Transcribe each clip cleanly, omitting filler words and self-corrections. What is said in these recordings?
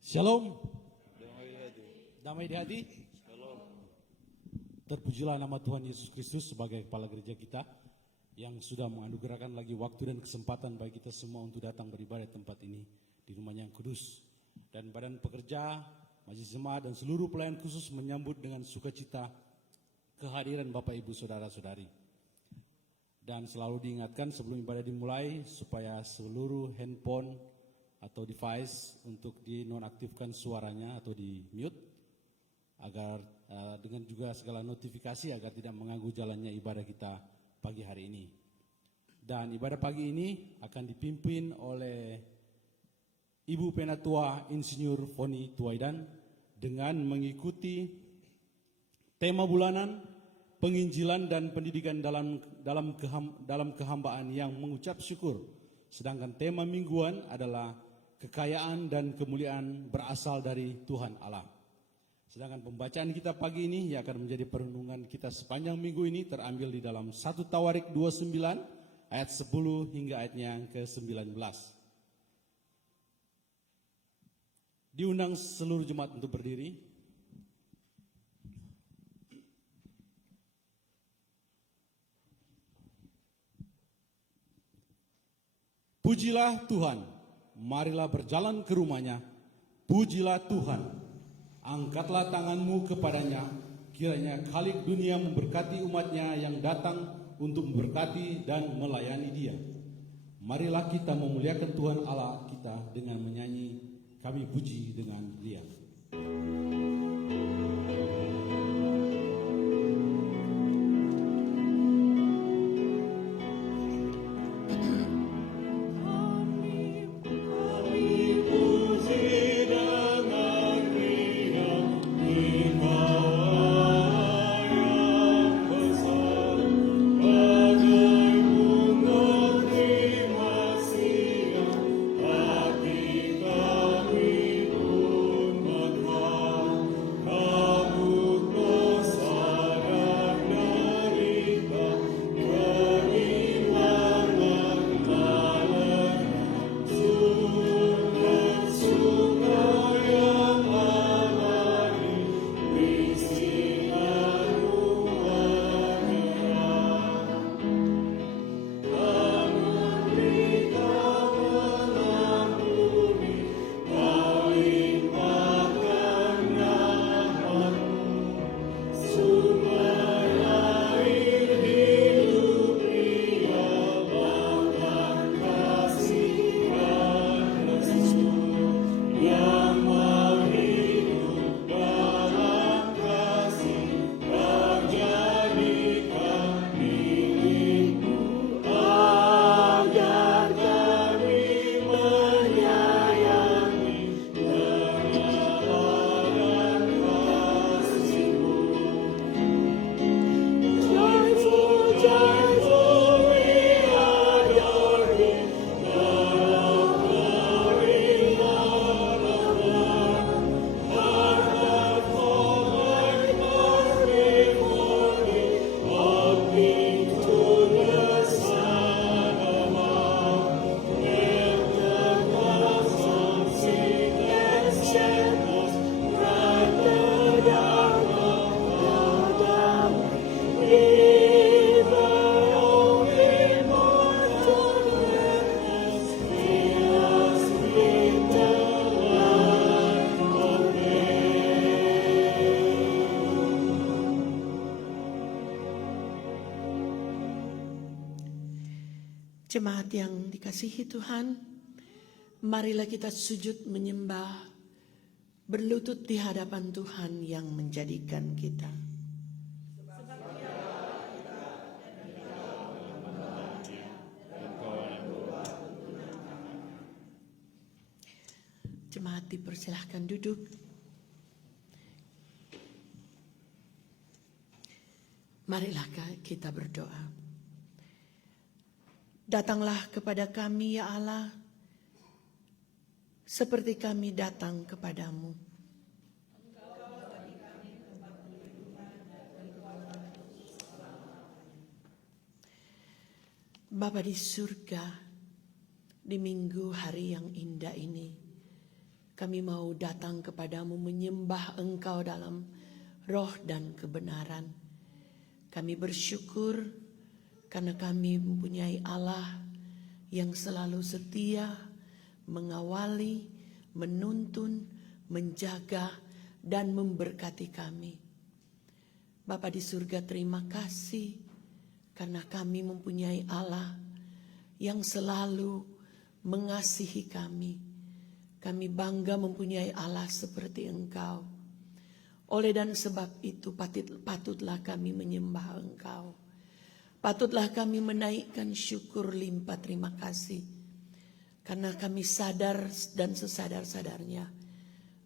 Shalom. Damai di hati. Terpujilah nama Tuhan Yesus Kristus sebagai kepala gereja kita yang sudah menganugerahkan lagi waktu dan kesempatan bagi kita semua untuk datang beribadah di tempat ini di rumahnya yang kudus. Dan badan pekerja, majelis jemaat dan seluruh pelayan khusus menyambut dengan sukacita kehadiran Bapak Ibu Saudara-saudari. Dan selalu diingatkan sebelum ibadah dimulai supaya seluruh handphone atau device untuk dinonaktifkan suaranya atau di mute agar dengan juga segala notifikasi agar tidak mengganggu jalannya ibadah kita pagi hari ini. Dan ibadah pagi ini akan dipimpin oleh Ibu Penatua Insinyur Foni Tuaidan dengan mengikuti tema bulanan penginjilan dan pendidikan dalam kehambaan yang mengucap syukur. Sedangkan tema mingguan adalah kekayaan dan kemuliaan berasal dari Tuhan Allah. Sedangkan pembacaan kita pagi ini yang akan menjadi perenungan kita sepanjang minggu ini terambil di dalam 1 Tawarik 29 ayat 10 hingga ayatnya yang ke-19. Diundang seluruh jemaat untuk berdiri. Pujilah Tuhan, marilah berjalan ke rumahnya. Pujilah Tuhan, angkatlah tanganmu kepadanya. Kiranya Khalik dunia memberkati umatnya yang datang untuk memberkati dan melayani dia. Marilah kita memuliakan Tuhan Allah kita dengan menyanyi, kami puji dengan dia. Jemaat yang dikasihi Tuhan, marilah kita sujud menyembah, berlutut di hadapan Tuhan yang menjadikan kita. Jemaat dipersilahkan duduk. Marilah kita berdoa. Datanglah kepada kami ya Allah, seperti kami datang kepadamu. Bapa di surga, di minggu hari yang indah ini, Kami mau datang kepadamu menyembah Engkau dalam roh dan kebenaran. Kami bersyukur karena kami mempunyai Allah yang selalu setia, mengawali, menuntun, menjaga, dan memberkati kami. Bapa di surga, terima kasih karena kami mempunyai Allah yang selalu mengasihi kami. Kami bangga mempunyai Allah seperti Engkau. Oleh dan sebab itu patutlah kami menyembah Engkau. Patutlah kami menaikkan syukur limpah terima kasih. Karena kami sadar dan sesadar-sadarnya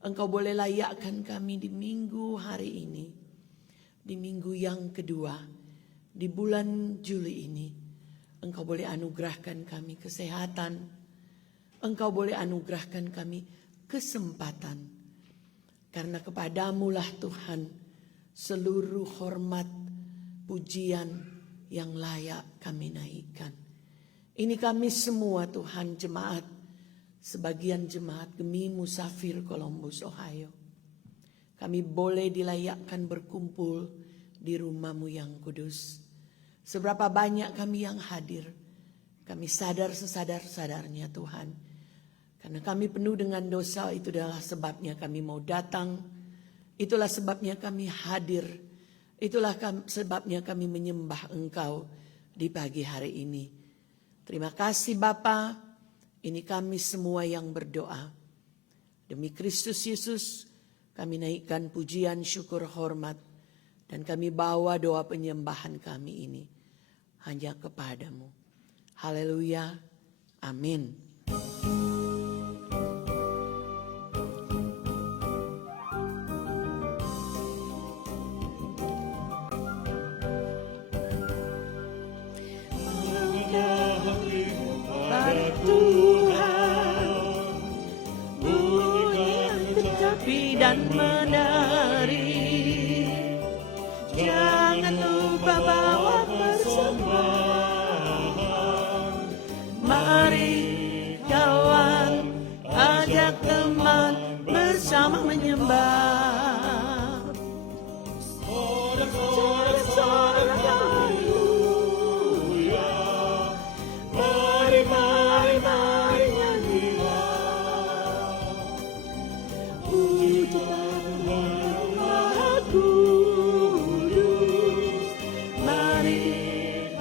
Engkau boleh layakkan kami di minggu hari ini. Di minggu yang kedua, di bulan Juli ini. Engkau boleh anugerahkan kami kesehatan. Engkau boleh anugerahkan kami kesempatan. Karena kepadamu-lah Tuhan seluruh hormat, pujian yang layak kami naikkan. Ini kami semua Tuhan jemaat, sebagian jemaat Gemi Musafir Columbus, Ohio. Kami boleh dilayakkan berkumpul di rumah-Mu yang kudus. Seberapa banyak kami yang hadir, kami sadar sesadar-sadarnya Tuhan. Karena kami penuh dengan dosa, itu adalah sebabnya kami mau datang. Itulah sebabnya kami hadir. Itulah sebabnya kami menyembah Engkau di pagi hari ini. Terima kasih Bapa. Ini kami semua yang berdoa. Demi Kristus Yesus kami naikkan pujian, syukur, hormat. Dan kami bawa doa penyembahan kami ini hanya kepadamu. Haleluya. Amin. Dan menari, jangan lupa bawa persembahan. Mari kawan, ajak teman bersama menyembah. Sorak-sorak haleluya. Mari, mari, mari nyanyilah. Maha Kudus, mari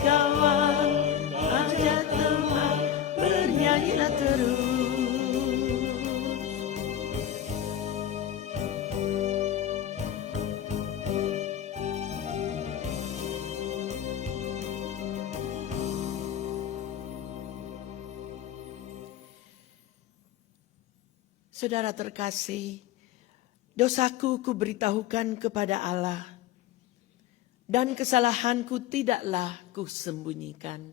kawan, ajak teman, bernyanyilah terus. Saudara terkasih, dosaku kuberitahukan kepada Allah, dan kesalahanku tidaklah kusembunyikan.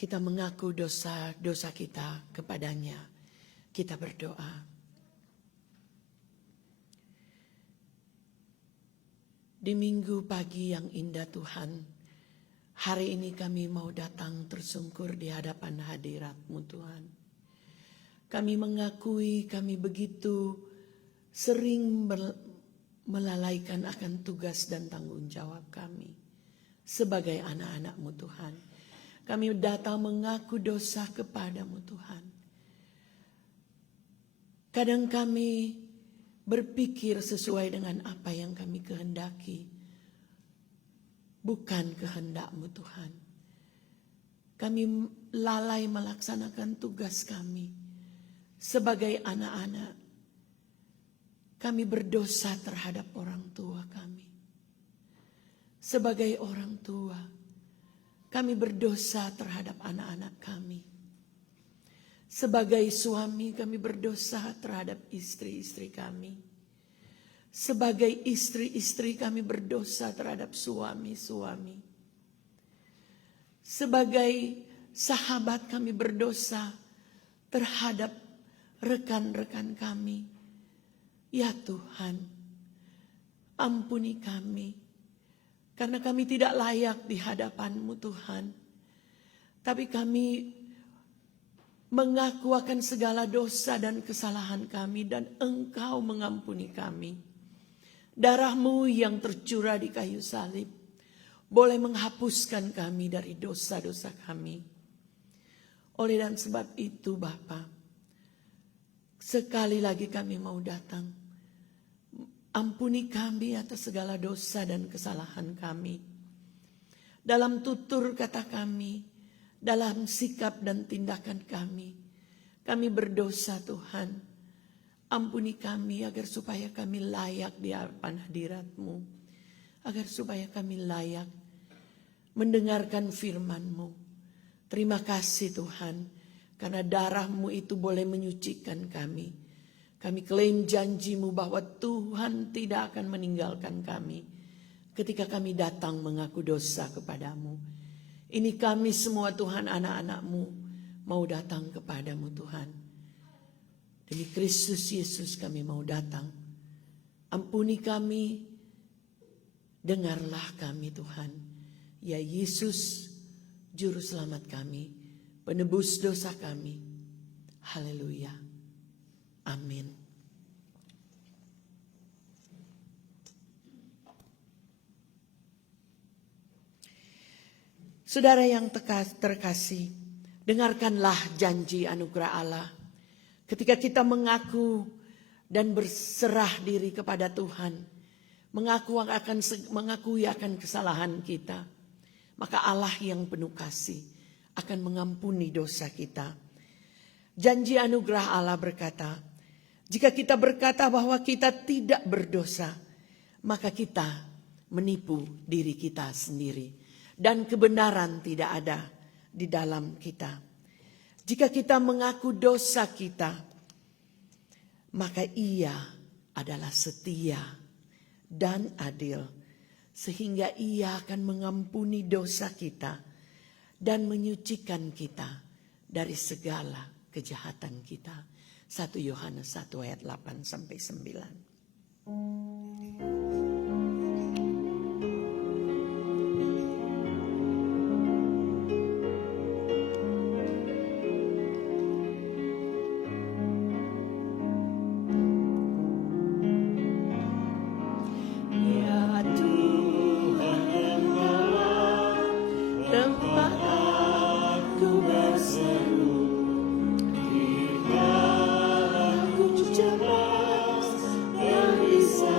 kita mengaku dosa-dosa kita kepadanya. Kita berdoa. Di minggu pagi yang indah Tuhan, hari ini kami mau datang tersungkur di hadapan hadirat-Mu Tuhan. Kami mengakui kami begitu sering melalaikan akan tugas dan tanggung jawab kami sebagai anak-anak-Mu Tuhan. Kami datang mengaku dosa kepada-Mu Tuhan. Kadang kami berpikir sesuai dengan apa yang kami kehendaki, bukan kehendak-Mu Tuhan. Kami lalai melaksanakan tugas kami sebagai anak-anak. Kami berdosa terhadap orang tua kami. Sebagai orang tua, kami berdosa terhadap anak-anak kami. Sebagai suami, kami berdosa terhadap istri-istri kami. Sebagai istri-istri, kami berdosa terhadap suami-suami. Sebagai sahabat, kami berdosa terhadap rekan-rekan kami. Ya Tuhan, ampuni kami, karena kami tidak layak di hadapan-Mu Tuhan. Tapi kami mengaku akan segala dosa dan kesalahan kami, dan Engkau mengampuni kami. Darah-Mu yang tercurah di kayu salib boleh menghapuskan kami dari dosa-dosa kami. Oleh dan sebab itu Bapa, sekali lagi kami mau datang. Ampuni kami atas segala dosa dan kesalahan kami. Dalam tutur kata kami, dalam sikap dan tindakan kami. Kami berdosa Tuhan. Ampuni kami agar supaya kami layak di hadapan hadirat-Mu. Agar supaya kami layak mendengarkan firman-Mu. Terima kasih Tuhan, karena darah-Mu itu boleh menyucikan kami. Kami klaim janji-Mu bahwa Tuhan tidak akan meninggalkan kami ketika kami datang mengaku dosa kepada-Mu. Ini kami semua Tuhan, anak-anak-Mu, mau datang kepada-Mu Tuhan. Demi Kristus Yesus kami mau datang. Ampuni kami, dengarlah kami Tuhan. Ya Yesus, Juru Selamat kami, penebus dosa kami. Haleluya. Amin. Saudara yang terkasih, dengarkanlah janji anugerah Allah. Ketika kita mengaku dan berserah diri kepada Tuhan, mengakui akan kesalahan kita, maka Allah yang penuh kasih akan mengampuni dosa kita. Janji anugerah Allah berkata, jika kita berkata bahwa kita tidak berdosa, maka kita menipu diri kita sendiri. Dan kebenaran tidak ada di dalam kita. Jika kita mengaku dosa kita, maka Ia adalah setia dan adil. Sehingga Ia akan mengampuni dosa kita dan menyucikan kita dari segala kejahatan kita. 1 Yohanes 1 ayat 8 sampai 9. Yang bisa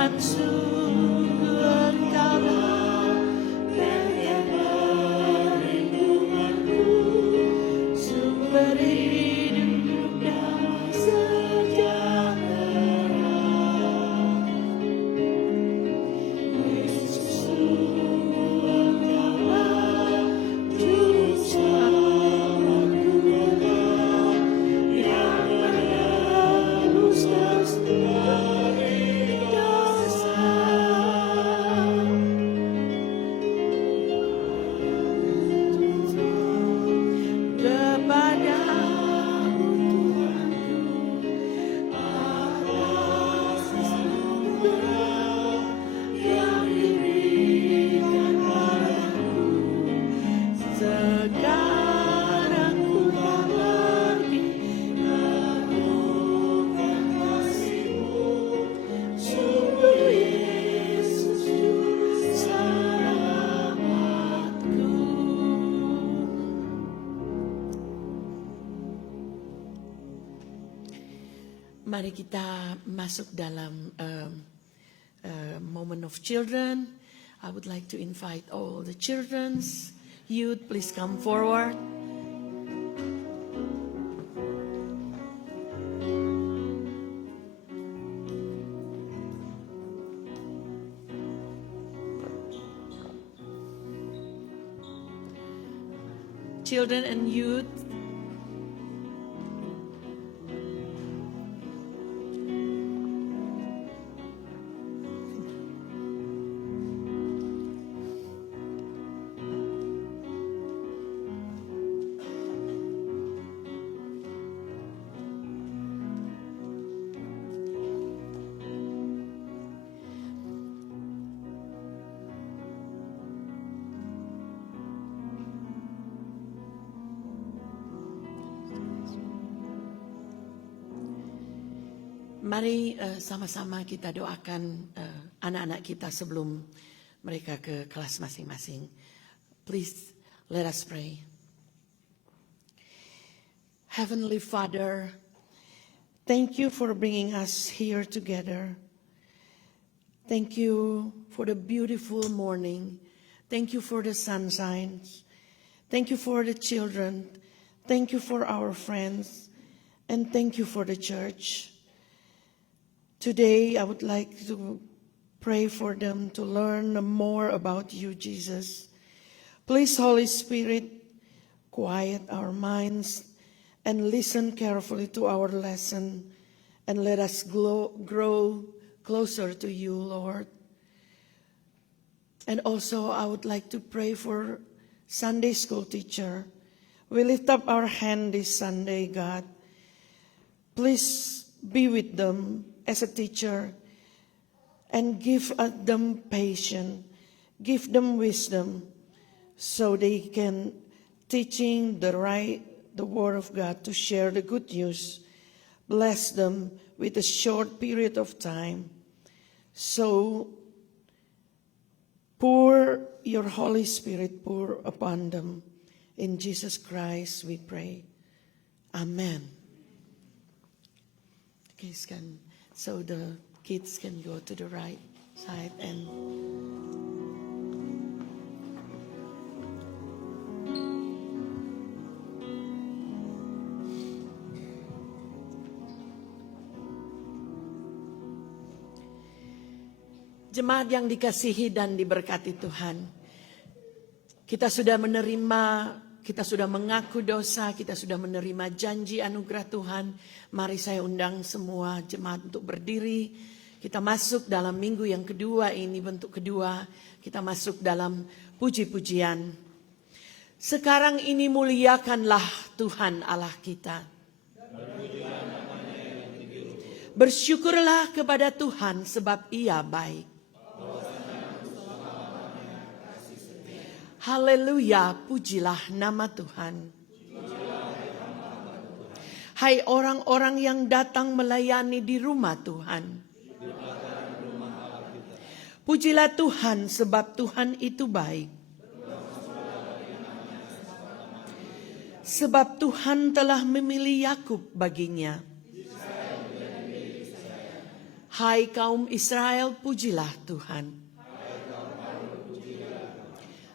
Tuhan, sungguh Engkaulah yang perlindunganku, sumber hidup dan sejahtera. Yesus, sungguh Engkaulah juru selamatku, yang menebus dari dosa. Kepadamu Tuhanku, atas anugerah yang diberikan padaku, sekarang ku tak lagi meragukan kasih-Mu, sumber Yesus juru selamatku. Mari kita masuk dalam moment of children. I would like to invite all the children's youth, please come forward. Children and youth, mari sama-sama kita doakan anak-anak kita sebelum mereka ke kelas masing-masing. Please, let us pray. Heavenly Father, thank you for bringing us here together. Thank you for the beautiful morning. Thank you for the sunshine. Thank you for the children. Thank you for our friends. And thank you for the church. Today, I would like to pray for them to learn more about you, Jesus. Please, Holy Spirit, quiet our minds and listen carefully to our lesson, and let us grow closer to you, Lord. And also, I would like to pray for Sunday school teacher. We lift up our hand this Sunday, God. Please be with them as a teacher and give them patience, give them wisdom, so they can teaching the word of God to share the good news. Bless them with a short period of time. So pour your Holy Spirit, pour upon them. In Jesus Christ we pray. Amen. Okay, so the kids can go to the right side and jemaat yang dikasihi dan diberkati Tuhan. Kita sudah mengaku dosa, kita sudah menerima janji anugerah Tuhan. Mari saya undang semua jemaat untuk berdiri. Kita masuk dalam minggu yang kedua ini, bentuk kedua. Kita masuk dalam puji-pujian. Sekarang ini muliakanlah Tuhan Allah kita. Bersyukurlah kepada Tuhan sebab Ia baik. Haleluya, pujilah nama Tuhan. Hai orang-orang yang datang melayani di rumah Tuhan. Pujilah Tuhan sebab Tuhan itu baik. Sebab Tuhan telah memilih Yakub baginya. Hai kaum Israel, pujilah Tuhan.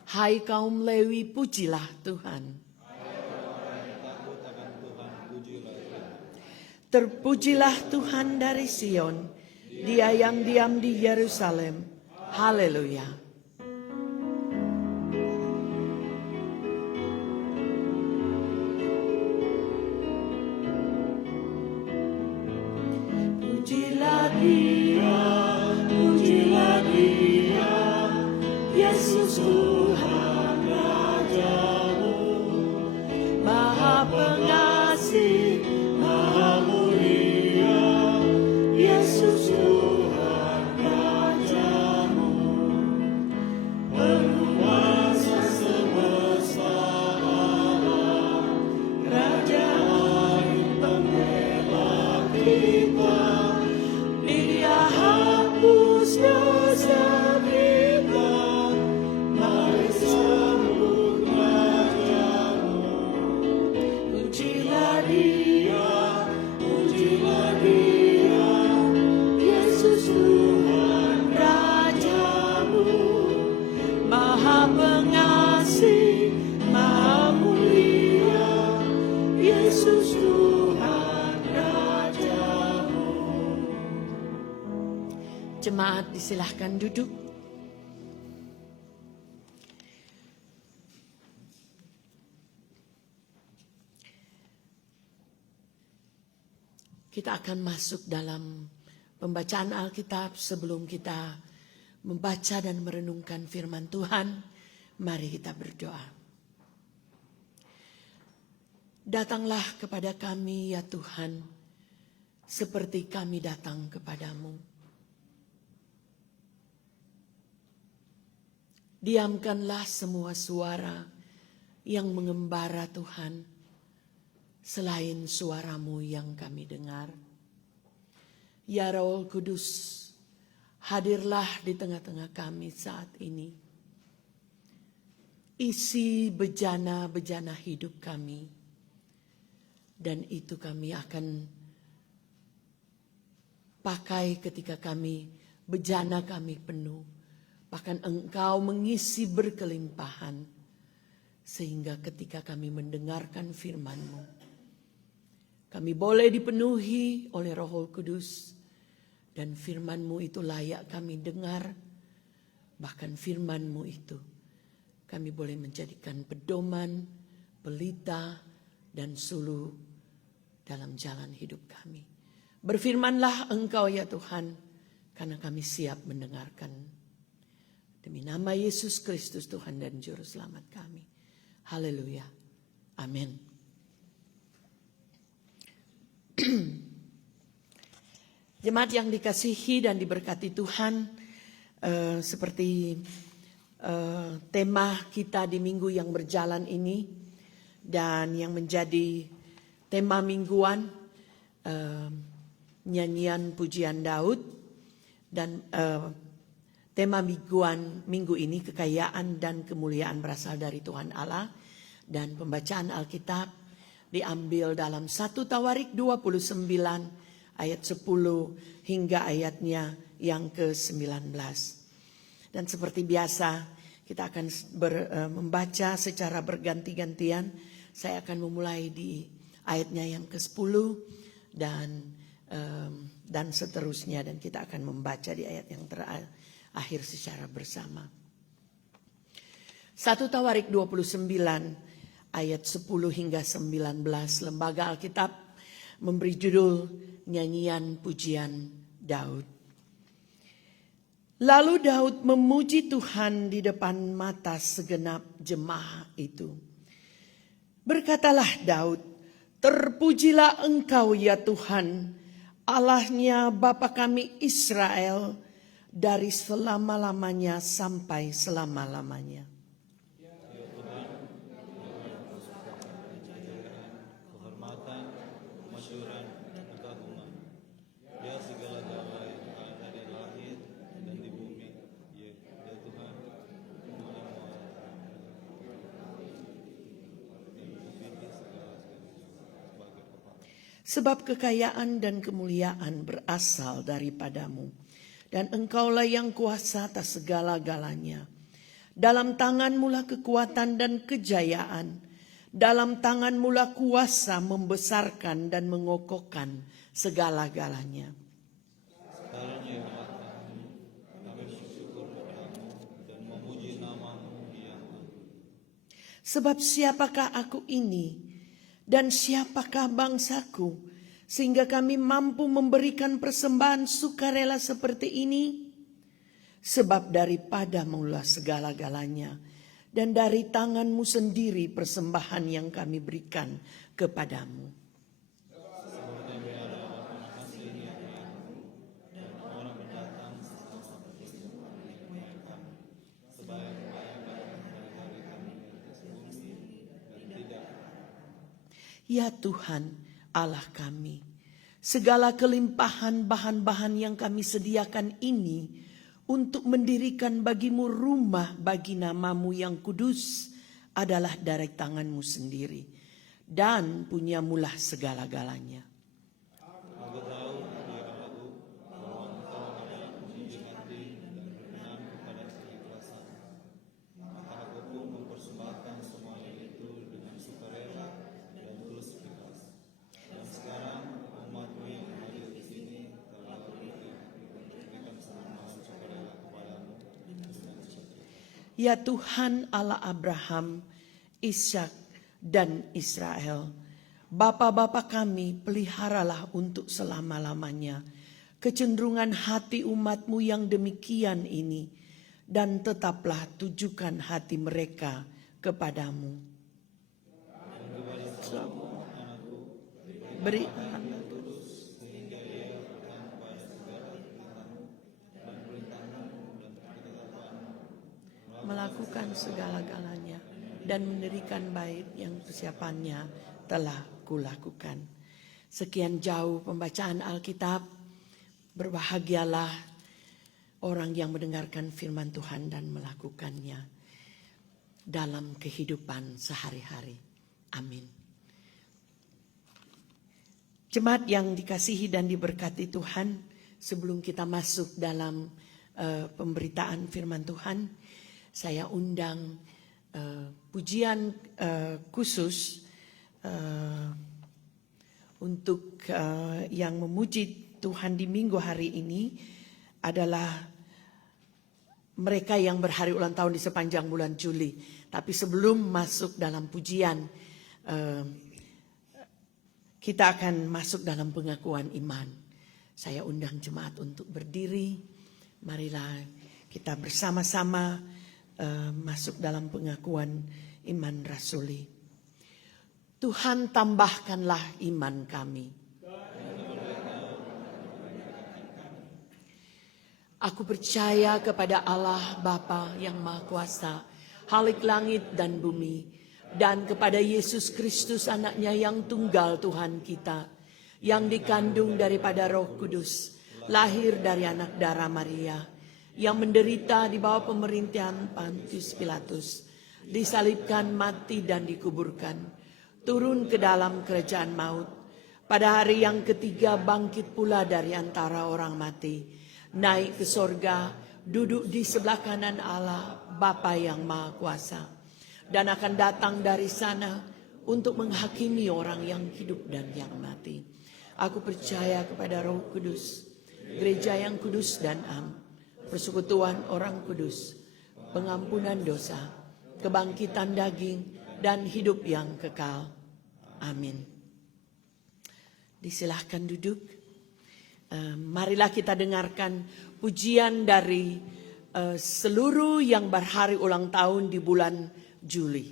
Hai kaum Lewi, pujilah Tuhan. Terpujilah Tuhan dari Sion, Dia yang diam di Yerusalem. Haleluya. Pujilah Dia, pujilah Dia, Yesus Tuhan Rajamu, Maha Pengasih, Maha Mulia, Yesus Tuhan Rajamu, penguasa semesta alam, Raja air pembela kita. Dia hapus dosa kita, mari sambut Rajamu. Pujilah Dia, pujilah Dia, Yesus Tuhan Rajamu, Maha Pengasih, Maha Mulia, Yesus Tuhan Rajamu. Jemaat disilahkan duduk. Kita akan masuk dalam pembacaan Alkitab. Sebelum kita membaca dan merenungkan firman Tuhan, mari kita berdoa. Datanglah kepada kami ya Tuhan, seperti kami datang kepadamu. Diamkanlah semua suara yang mengembara Tuhan, selain suaramu yang kami dengar. Ya Roh Kudus, hadirlah di tengah-tengah kami saat ini. Isi bejana-bejana hidup kami, dan itu kami akan pakai ketika bejana kami penuh. Bahkan Engkau mengisi berkelimpahan, sehingga ketika kami mendengarkan firman-Mu, kami boleh dipenuhi oleh Roh Kudus, dan firman-Mu itu layak kami dengar. Bahkan firman-Mu itu kami boleh menjadikan pedoman, pelita, dan suluh dalam jalan hidup kami. Berfirmanlah Engkau ya Tuhan, karena kami siap mendengarkan. Demi nama Yesus Kristus Tuhan dan Juru Selamat kami. Haleluya. Amin. Jemaat yang dikasihi dan diberkati Tuhan, seperti tema kita di minggu yang berjalan ini, dan yang menjadi tema mingguan, nyanyian pujian Daud, dan tema minggu ini kekayaan dan kemuliaan berasal dari Tuhan Allah, dan pembacaan Alkitab diambil dalam 1 Tawarik 29 ayat 10 hingga ayatnya yang ke-19. Dan seperti biasa kita akan membaca secara berganti-gantian. Saya akan memulai di ayatnya yang ke-10 dan seterusnya, dan kita akan membaca di ayat yang terakhir secara bersama. 1 Tawarik 29 ayat 10 hingga 19, Lembaga Alkitab memberi judul Nyanyian Pujian Daud. Lalu Daud memuji Tuhan di depan mata segenap jemaah itu. Berkatalah Daud, terpujilah Engkau ya Tuhan, Allahnya Bapa kami Israel, dari selama-lamanya sampai selama-lamanya. Sebab kekayaan dan kemuliaan berasal daripadamu, dan Engkaulah yang kuasa atas segala-galanya. Dalam tanganmu lah kekuatan dan kejayaan, dalam tanganmu lah kuasa membesarkan dan mengokohkan segala-galanya. Sekarang ya Allah kami bersyukur padamu dan memuji namamu yang agung. Sebab siapakah aku ini dan siapakah bangsaku, sehingga kami mampu memberikan persembahan sukarela seperti ini? Sebab daripadamu lah segala-galanya, dan dari tanganmu sendiri persembahan yang kami berikan kepadamu. Ya Tuhan Allah kami, segala kelimpahan bahan-bahan yang kami sediakan ini untuk mendirikan bagimu rumah bagi namamu yang kudus adalah dari tanganmu sendiri, dan punyamulah segala-galanya. Aku tahu ya Allahku bahwa Engkau adalah penunjuk hati dan berkenan kepada keikhlasan. Maka aku pun mempersembahkan semuanya itu dengan sukarela dan tulus ikhlas. Dan sekarang umatmu yang hadir di sini telah memberikan semangat sukarela kepadamu dengan sukacita. Ya Tuhan Allah Abraham, Ishak, dan Israel, Bapa-bapa kami, peliharalah untuk selama-lamanya kecenderungan hati umatmu yang demikian ini, dan tetaplah tujukan hati mereka kepadamu. Beri melakukan segala-galanya dan mendirikan bait yang persiapannya telah kulakukan. Sekian jauh pembacaan Alkitab. Berbahagialah orang yang mendengarkan firman Tuhan dan melakukannya dalam kehidupan sehari-hari. Amin. Jemaat yang dikasihi dan diberkati Tuhan, sebelum kita masuk dalam pemberitaan firman Tuhan, saya undang pujian khusus untuk yang memuji Tuhan di minggu hari ini adalah mereka yang berhari ulang tahun di sepanjang bulan Juli. Tapi sebelum masuk dalam pujian, kita akan masuk dalam pengakuan iman. Saya undang jemaat untuk berdiri. Marilah kita bersama-sama masuk dalam pengakuan iman rasuli. Tuhan, tambahkanlah iman kami. Aku percaya kepada Allah Bapa yang Maha Kuasa, Khalik langit dan bumi, dan kepada Yesus Kristus anaknya yang tunggal Tuhan kita, yang dikandung daripada Roh Kudus, lahir dari anak darah Maria, yang menderita di bawah pemerintahan Pontius Pilatus, disalibkan, mati dan dikuburkan, turun ke dalam kerajaan maut, pada hari yang ketiga bangkit pula dari antara orang mati, naik ke sorga, duduk di sebelah kanan Allah Bapa yang Maha Kuasa, dan akan datang dari sana untuk menghakimi orang yang hidup dan yang mati. Aku percaya kepada Roh Kudus, gereja yang kudus dan am, persekutuan orang kudus, pengampunan dosa, kebangkitan daging, dan hidup yang kekal. Amin. Disilahkan duduk. Marilah kita dengarkan pujian dari seluruh yang berhari ulang tahun di bulan Juli.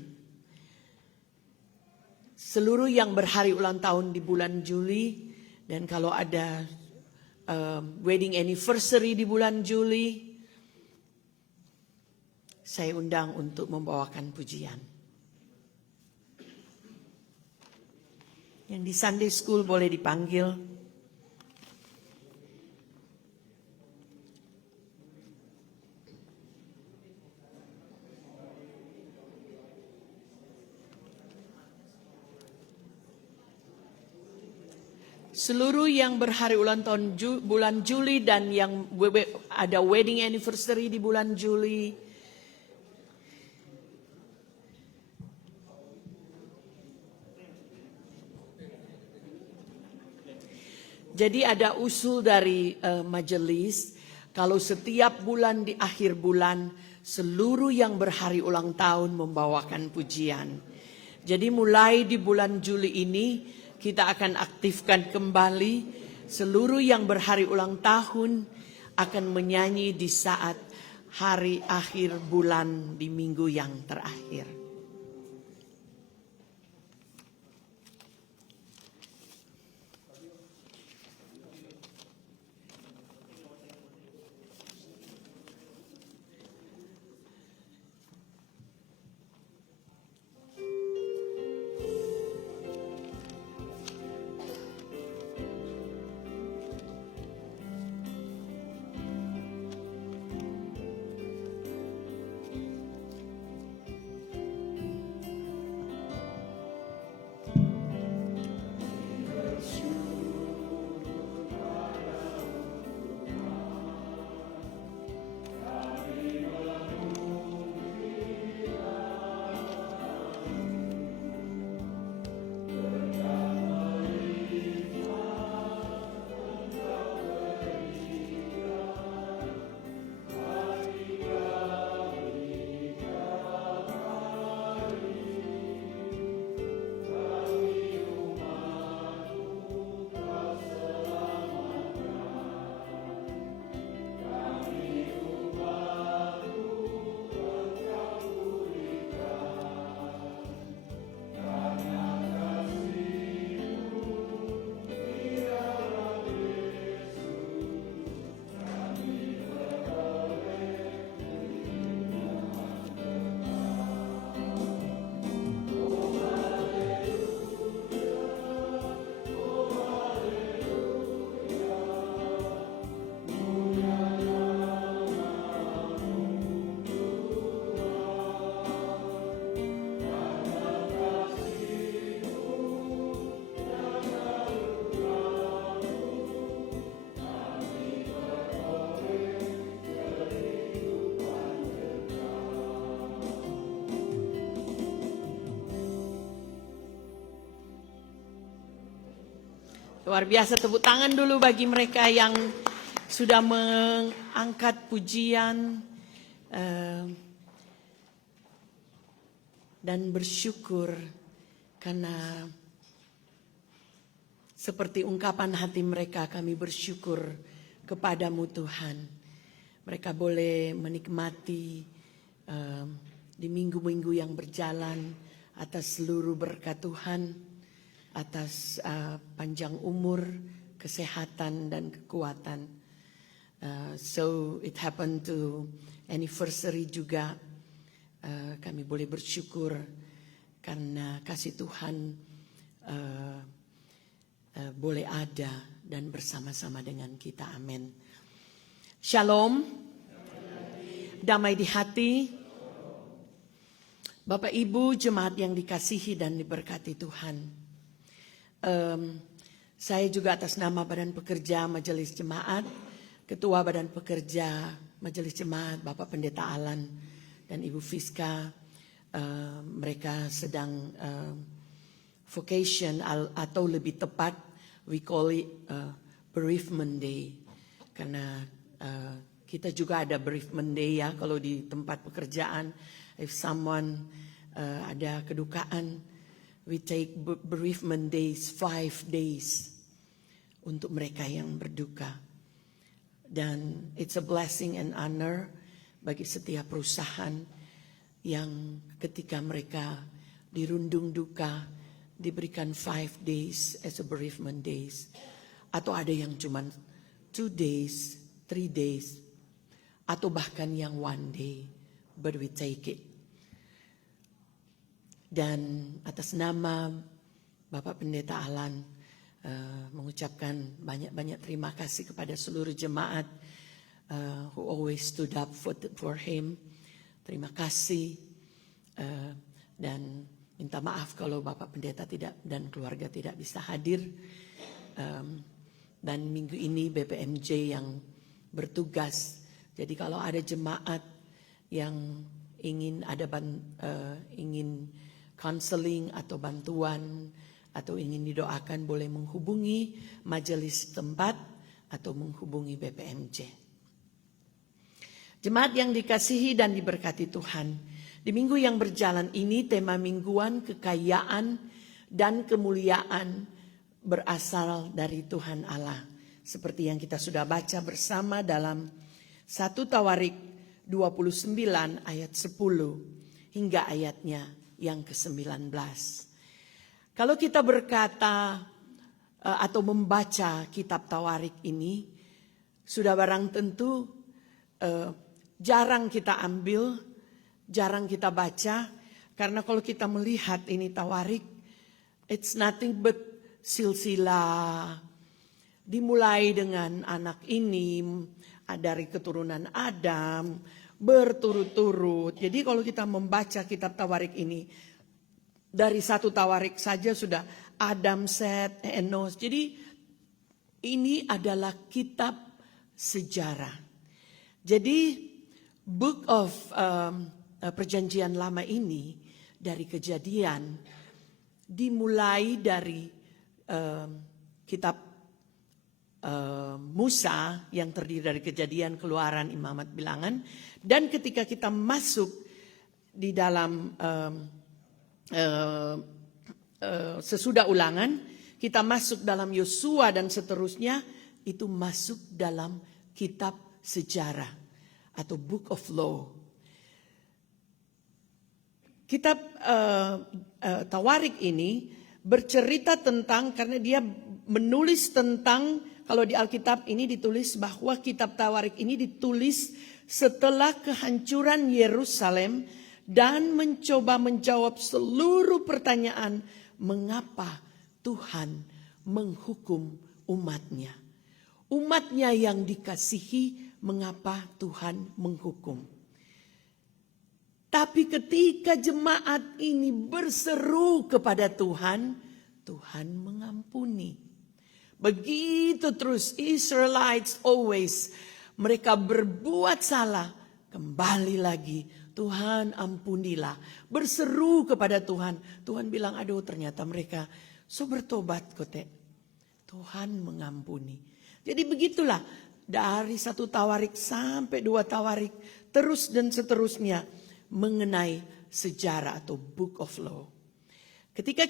Seluruh yang berhari ulang tahun di bulan Juli, dan kalau ada wedding anniversary di bulan Juli, saya undang untuk membawakan pujian. Yang di Sunday School boleh dipanggil. Seluruh yang berhari ulang tahun bulan Juli dan yang ada wedding anniversary di bulan Juli. Jadi ada usul dari majelis, kalau setiap bulan di akhir bulan seluruh yang berhari ulang tahun membawakan pujian. Jadi mulai di bulan Juli ini kita akan aktifkan kembali seluruh yang berhari ulang tahun akan menyanyi di saat hari akhir bulan di minggu yang terakhir. Luar biasa, tepuk tangan dulu bagi mereka yang sudah mengangkat pujian dan bersyukur karena seperti ungkapan hati mereka, kami bersyukur kepadamu Tuhan. Mereka boleh menikmati di minggu-minggu yang berjalan atas seluruh berkat Tuhan, atas panjang umur, kesehatan dan kekuatan. So it happened to anniversary juga. Kami boleh bersyukur karena kasih Tuhan boleh ada dan bersama-sama dengan kita. Amin. Shalom. Damai di hati. Bapak Ibu jemaat yang dikasihi dan diberkati Tuhan. Saya juga atas nama Badan Pekerja Majelis Jemaat, Ketua Badan Pekerja Majelis Jemaat, Bapak Pendeta Alan dan Ibu Fiska, mereka sedang vacation atau lebih tepat, we call it bereavement day, karena kita juga ada bereavement day ya kalau di tempat pekerjaan, if someone ada kedukaan. We take bereavement days, 5 days untuk mereka yang berduka. Dan it's a blessing and honor bagi setiap perusahaan yang ketika mereka dirundung duka diberikan 5 days as a bereavement days. Atau ada yang cuma 2 days, 3 days, atau bahkan yang 1 day, but we take it. Dan atas nama Bapak Pendeta Alan mengucapkan banyak-banyak terima kasih kepada seluruh jemaat who always stood up for him. Terima kasih dan minta maaf kalau Bapak Pendeta tidak dan keluarga tidak bisa hadir. Dan minggu ini BPMJ yang bertugas. Jadi kalau ada jemaat yang ingin ingin counseling atau bantuan atau ingin didoakan, boleh menghubungi majelis tempat atau menghubungi BPMJ. Jemaat yang dikasihi dan diberkati Tuhan, di minggu yang berjalan ini tema mingguan kekayaan dan kemuliaan berasal dari Tuhan Allah. Seperti yang kita sudah baca bersama dalam 1 Tawarik 29 ayat 10 hingga ayatnya yang ke-19. Kalau kita berkata atau membaca kitab Tawarik ini, sudah barang tentu jarang kita ambil, jarang kita baca. Karena kalau kita melihat ini Tawarik, it's nothing but silsilah. Dimulai dengan anak ini dari keturunan Adam, berturut-turut. Jadi kalau kita membaca kitab Tawarik ini, dari 1 Tawarik saja sudah Adam, Set, Enos. Jadi ini adalah kitab sejarah. Jadi book of perjanjian lama ini dari Kejadian dimulai dari kitab Musa yang terdiri dari Kejadian, Keluaran, Imamat, Bilangan. Dan ketika kita masuk di dalam sesudah Ulangan, kita masuk dalam Yosua dan seterusnya, itu masuk dalam kitab sejarah atau Book of Law. Kitab Tawarik ini bercerita tentang, karena dia menulis tentang, kalau di Alkitab ini ditulis bahwa kitab Tawarik ini ditulis setelah kehancuran Yerusalem dan mencoba menjawab seluruh pertanyaan mengapa Tuhan menghukum umatnya. Umatnya yang dikasihi, mengapa Tuhan menghukum. Tapi ketika jemaat ini berseru kepada Tuhan, Tuhan mengampuni. Begitu terus Israelites always, mereka berbuat salah, kembali lagi Tuhan ampunilah. Berseru kepada Tuhan, Tuhan bilang aduh ternyata mereka so bertobat kote. Tuhan mengampuni. Jadi begitulah dari 1 Tawarik sampai 2 Tawarik terus dan seterusnya mengenai sejarah atau Book of Law. Ketika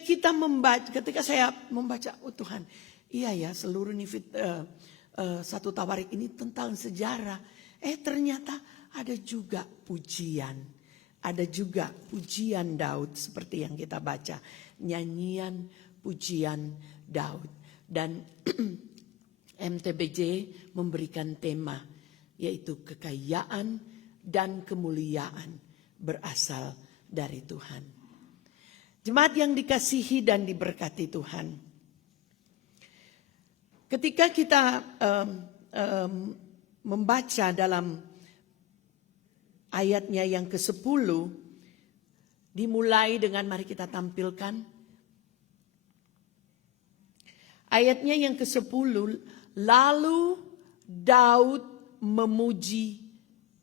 saya membaca, oh Tuhan, iya ya seluruh nifit 1 Tawarik ini tentang sejarah. Ternyata ada juga pujian. Ada juga pujian Daud seperti yang kita baca. Nyanyian pujian Daud. Dan MTBJ memberikan tema yaitu kekayaan dan kemuliaan berasal dari Tuhan. Jemaat yang dikasihi dan diberkati Tuhan. Ketika kita membaca dalam ayatnya yang ke-10, dimulai dengan mari kita tampilkan. Ayatnya yang ke-10, lalu Daud memuji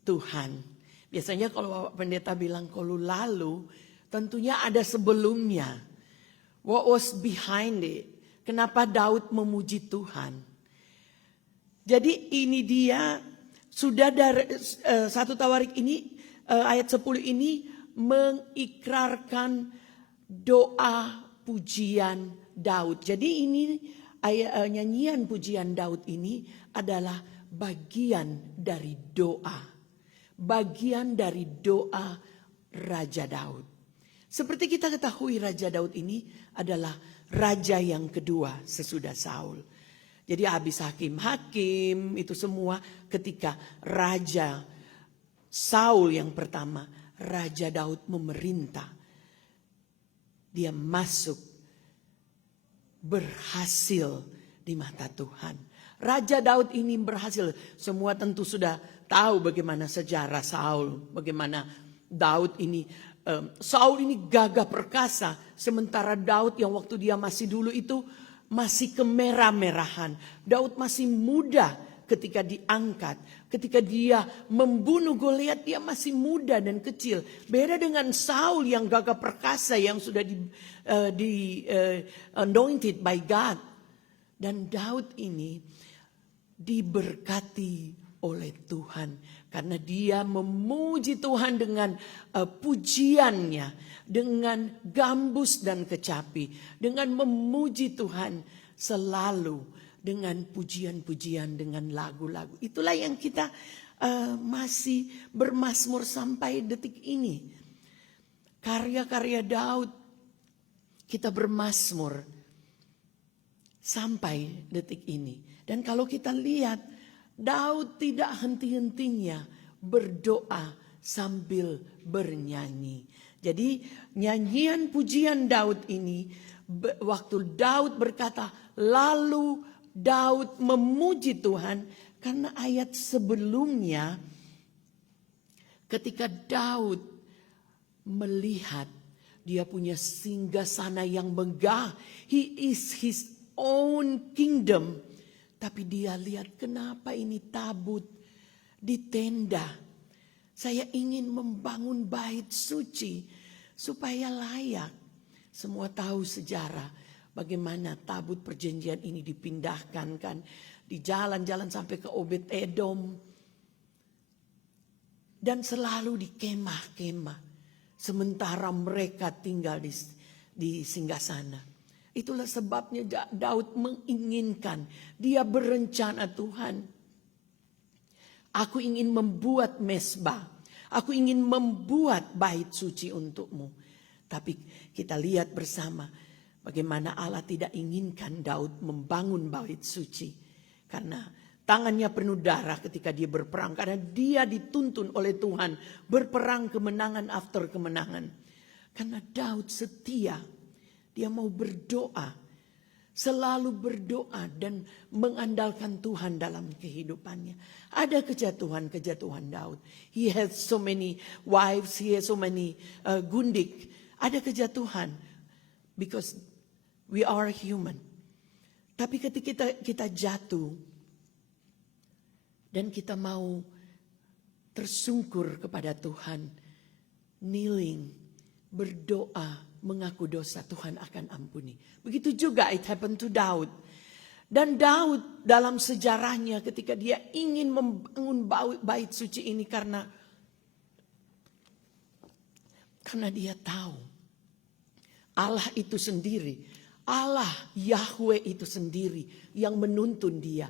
Tuhan. Biasanya kalau Bapak Pendeta bilang kalau lalu, tentunya ada sebelumnya. What was behind it? Kenapa Daud memuji Tuhan? Jadi ini dia sudah dari 1 Tawarik ini ayat 10 ini mengikrarkan doa pujian Daud. Jadi ini nyanyian pujian Daud ini adalah bagian dari doa. Bagian dari doa Raja Daud. Seperti kita ketahui Raja Daud ini adalah raja yang kedua sesudah Saul. Jadi habis hakim-hakim itu semua ketika Raja Saul yang pertama, Raja Daud memerintah. Dia masuk berhasil di mata Tuhan. Raja Daud ini berhasil. Semua tentu sudah tahu bagaimana sejarah Saul. Bagaimana Daud ini, Saul ini gagah perkasa. Sementara Daud yang waktu dia masih dulu itu masih kemerah-merahan. Daud masih muda ketika diangkat. Ketika dia membunuh Goliat, dia masih muda dan kecil. Beda dengan Saul yang gagah perkasa, yang sudah anointed by God. Dan Daud ini diberkati oleh Tuhan karena dia memuji Tuhan dengan pujiannya, dengan gambus dan kecapi, dengan memuji Tuhan selalu dengan pujian-pujian, dengan lagu-lagu. Itulah yang kita masih bermazmur sampai detik ini. Karya-karya Daud kita bermazmur sampai detik ini. Dan kalau kita lihat, Daud tidak henti-hentinya berdoa sambil bernyanyi. Jadi nyanyian pujian Daud ini, waktu Daud berkata, lalu Daud memuji Tuhan, karena ayat sebelumnya ketika Daud melihat dia punya singgasana yang megah, he is his own kingdom. Tapi dia lihat, kenapa ini tabut di tenda? Saya ingin membangun bait suci supaya layak. Semua tahu sejarah bagaimana tabut perjanjian ini dipindahkan kan di jalan-jalan sampai ke Obed Edom. Dan selalu di kemah-kemah. Sementara mereka tinggal di singgasana. Itulah sebabnya Daud menginginkan, dia berencana, Tuhan, aku ingin membuat mezbah, aku ingin membuat bait suci untukmu. Tapi kita lihat bersama bagaimana Allah tidak inginkan Daud membangun bait suci. Karena tangannya penuh darah ketika dia berperang. Karena dia dituntun oleh Tuhan berperang kemenangan after kemenangan. Karena Daud setia. Dia mau berdoa, selalu berdoa dan mengandalkan Tuhan dalam kehidupannya. Ada kejatuhan Daud. He has so many wives, he has so many gundik. Ada kejatuhan, because we are human. Tapi ketika kita jatuh dan kita mau tersungkur kepada Tuhan, kneeling, berdoa, mengaku dosa, Tuhan akan ampuni. Begitu juga it happened to Daud. Dan Daud dalam sejarahnya ketika dia ingin membangun bait suci ini karena dia tahu Allah itu sendiri, Allah Yahweh itu sendiri yang menuntun dia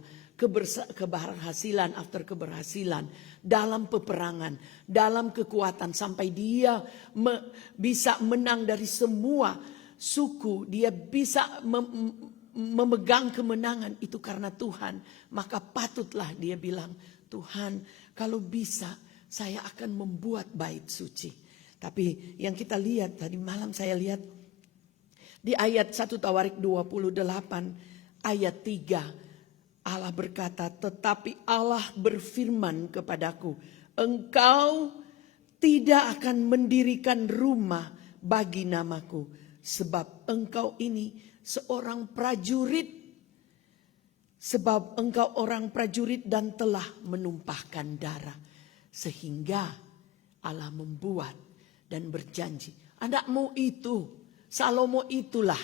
keberhasilan after keberhasilan dalam peperangan, dalam kekuatan sampai dia bisa menang dari semua suku, dia bisa memegang kemenangan itu karena Tuhan. Maka patutlah dia bilang, Tuhan, kalau bisa saya akan membuat bait suci. Tapi yang kita lihat tadi malam, saya lihat di ayat 1 Tawarik 28 ayat 3. Allah berkata, tetapi Allah berfirman kepadaku, engkau tidak akan mendirikan rumah bagi namaku, sebab engkau ini seorang prajurit. Sebab engkau orang prajurit dan telah menumpahkan darah. Sehingga Allah membuat dan berjanji, anakmu itu, Salomo itulah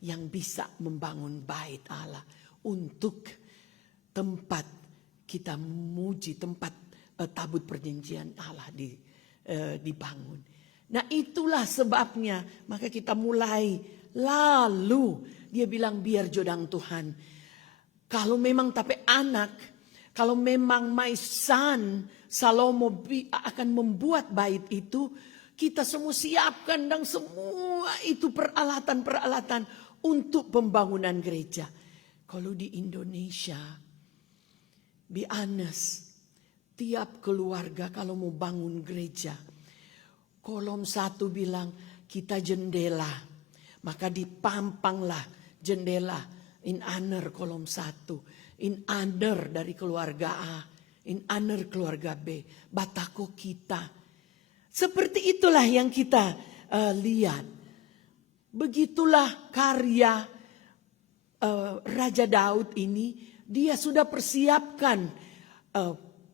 yang bisa membangun bait Allah untuk tempat kita memuji, tempat tabut perjanjian Allah dibangun. Nah itulah sebabnya maka kita mulai, lalu dia bilang biar jodang Tuhan. Kalau memang tapi anak, kalau memang my son Salomo akan membuat bait itu, kita semua siapkan dan semua itu peralatan-peralatan untuk pembangunan gereja. Kalau di Indonesia, be honest, tiap keluarga kalau mau bangun gereja, kolom 1 bilang kita jendela, maka dipampanglah jendela in honor kolom 1, in honor dari keluarga A, in honor keluarga B, batako kita. Seperti itulah yang kita lihat. Begitulah karya Raja Daud ini, dia sudah persiapkan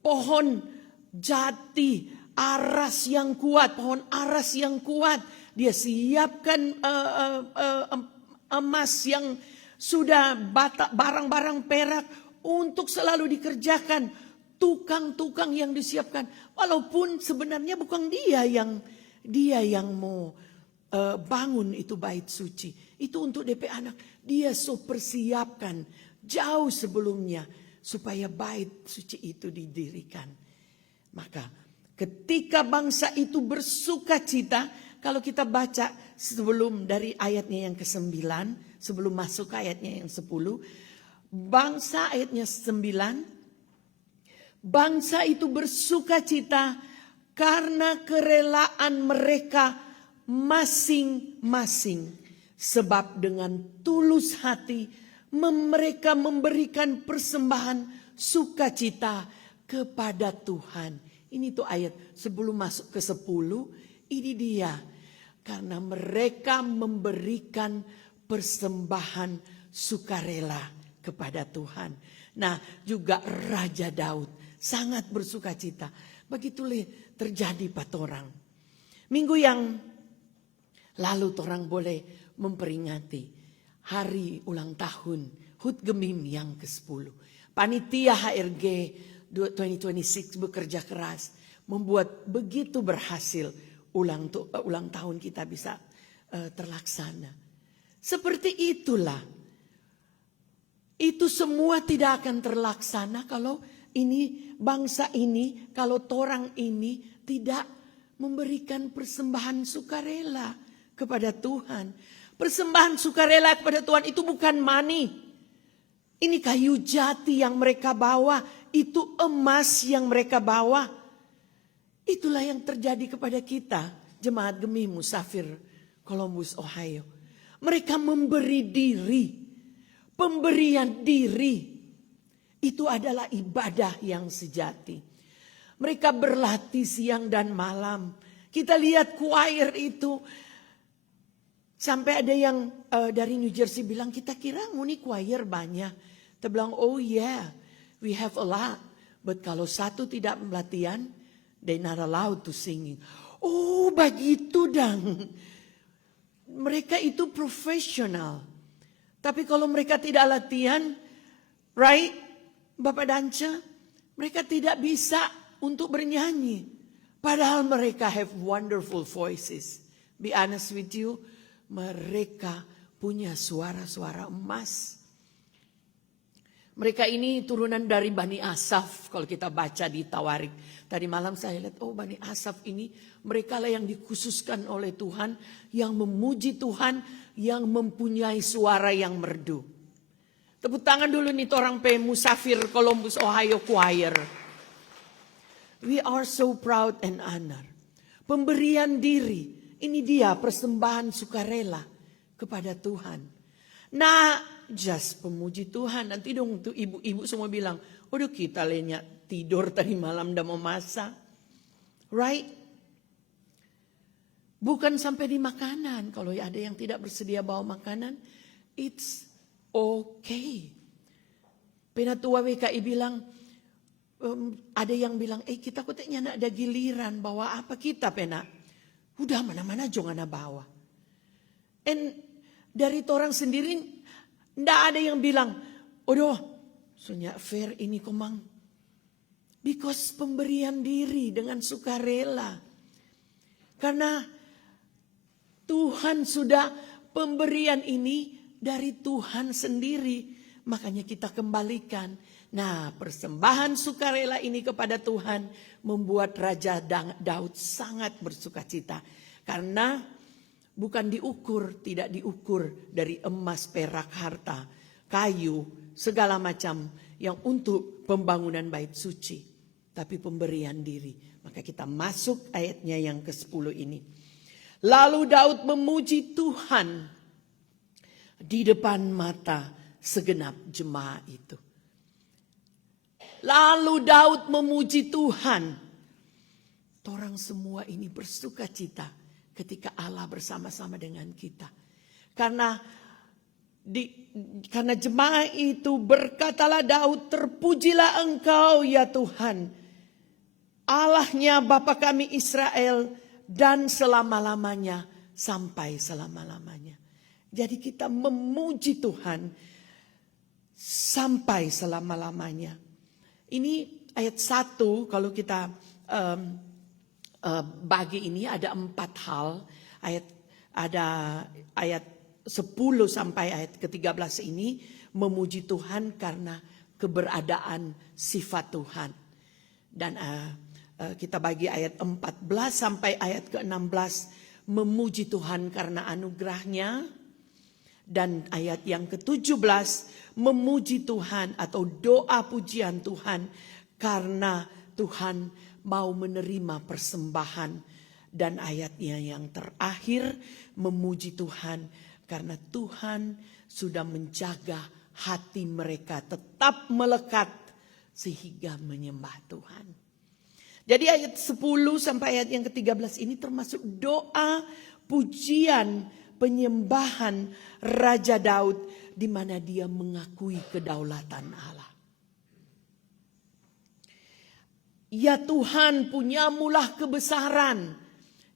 pohon jati, aras yang kuat, pohon aras yang kuat. Dia siapkan emas yang sudah barang-barang perak untuk selalu dikerjakan. Tukang-tukang yang disiapkan, walaupun sebenarnya bukan dia yang mau bangun itu bait suci. Itu untuk DP anak. Dia persiapkan jauh sebelumnya supaya bait suci itu didirikan. Maka ketika bangsa itu bersuka cita, kalau kita baca sebelum dari ayatnya yang ke-9, sebelum masuk ke ayatnya yang 10, bangsa ayatnya 9, bangsa itu bersuka cita karena kerelaan mereka masing-masing. Sebab dengan tulus hati mereka memberikan persembahan sukacita kepada Tuhan. Ini tuh ayat sebelum masuk ke 10. Ini dia. Karena mereka memberikan persembahan sukarela kepada Tuhan. Nah, juga Raja Daud sangat bersuka cita. Begitulah terjadi pada orang. Minggu yang lalu orang boleh memperingati hari ulang tahun HUT Gemim yang ke-10. Panitia HRG 2026 bekerja keras membuat begitu berhasil ulang tahun kita bisa terlaksana. Seperti itulah. Itu semua tidak akan terlaksana kalau bangsa ini, kalau torang ini tidak memberikan persembahan sukarela kepada Tuhan. Persembahan sukarela kepada Tuhan itu bukan money. Ini kayu jati yang mereka bawa, itu emas yang mereka bawa. Itulah yang terjadi kepada kita, Jemaat Gemih Musafir Columbus, Ohio. Mereka memberi diri, pemberian diri. Itu adalah ibadah yang sejati. Mereka berlatih siang dan malam. Kita lihat choir itu. Sampai ada yang dari New Jersey bilang, kita kira nguni choir banyak. Kita bilang, oh yeah, we have a lot. But kalau satu tidak latihan, they not allowed to singing. Oh begitu dang. Mereka itu profesional. Tapi kalau mereka tidak latihan, right? Bapak Danca, mereka tidak bisa untuk bernyanyi. Padahal mereka have wonderful voices. Be honest with you, mereka punya suara-suara emas. Mereka ini turunan dari Bani Asaf. Kalau kita baca di Tawarik. Tadi malam saya lihat, oh Bani Asaf ini mereka lah yang dikhususkan oleh Tuhan. Yang memuji Tuhan, yang mempunyai suara yang merdu. Tepuk tangan dulu nih orang Musafir Columbus, Ohio Choir. We are so proud and honored. Pemberian diri, ini dia persembahan sukarela kepada Tuhan. Nah, just pemuji Tuhan. Nanti dong tuh ibu-ibu semua bilang, udah kita lenyap tidur tadi malam udah mau masak. Right? Bukan sampai di makanan. Kalau ada yang tidak bersedia bawa makanan, it's okay. Penatua WKI bilang, ada yang bilang, kita kotanya nak ada giliran bawa apa kita pena. Udah mana-mana jangan bawa. And dari orang sendiri, ndak ada yang bilang, odoh, soalnya fair ini komang. Because pemberian diri dengan sukarela. Karena Tuhan sudah pemberian ini dari Tuhan sendiri. Makanya kita kembalikan. Nah, persembahan sukarela ini kepada Tuhan membuat Raja Daud sangat bersukacita. Karena bukan diukur, tidak diukur dari emas, perak, harta, kayu, segala macam yang untuk pembangunan bait suci. Tapi pemberian diri. Maka kita masuk ayatnya yang ke-10 ini. Lalu Daud memuji Tuhan di depan mata segenap jemaah itu. Lalu Daud memuji Tuhan. Orang semua ini bersukacita ketika Allah bersama-sama dengan kita. Karena Karena jemaah itu berkatalah Daud, terpujilah Engkau ya Tuhan, Allahnya Bapa kami Israel, dan selama-lamanya sampai selama-lamanya. Jadi kita memuji Tuhan sampai selama-lamanya. Ini ayat 1 kalau kita bagi ini ada 4 hal. Ada ayat 10 sampai ayat ke-13 ini memuji Tuhan karena keberadaan sifat Tuhan. Dan kita bagi ayat 14 sampai ayat ke-16 memuji Tuhan karena anugerahnya. Dan ayat yang ke-17 memuji Tuhan atau doa pujian Tuhan karena Tuhan mau menerima persembahan. Dan ayatnya yang terakhir memuji Tuhan karena Tuhan sudah menjaga hati mereka tetap melekat sehingga menyembah Tuhan. Jadi ayat 10 sampai ayat yang ke-13 ini termasuk doa pujian penyembahan Raja Daud di mana dia mengakui kedaulatan Allah. Ya Tuhan, punyamulah kebesaran.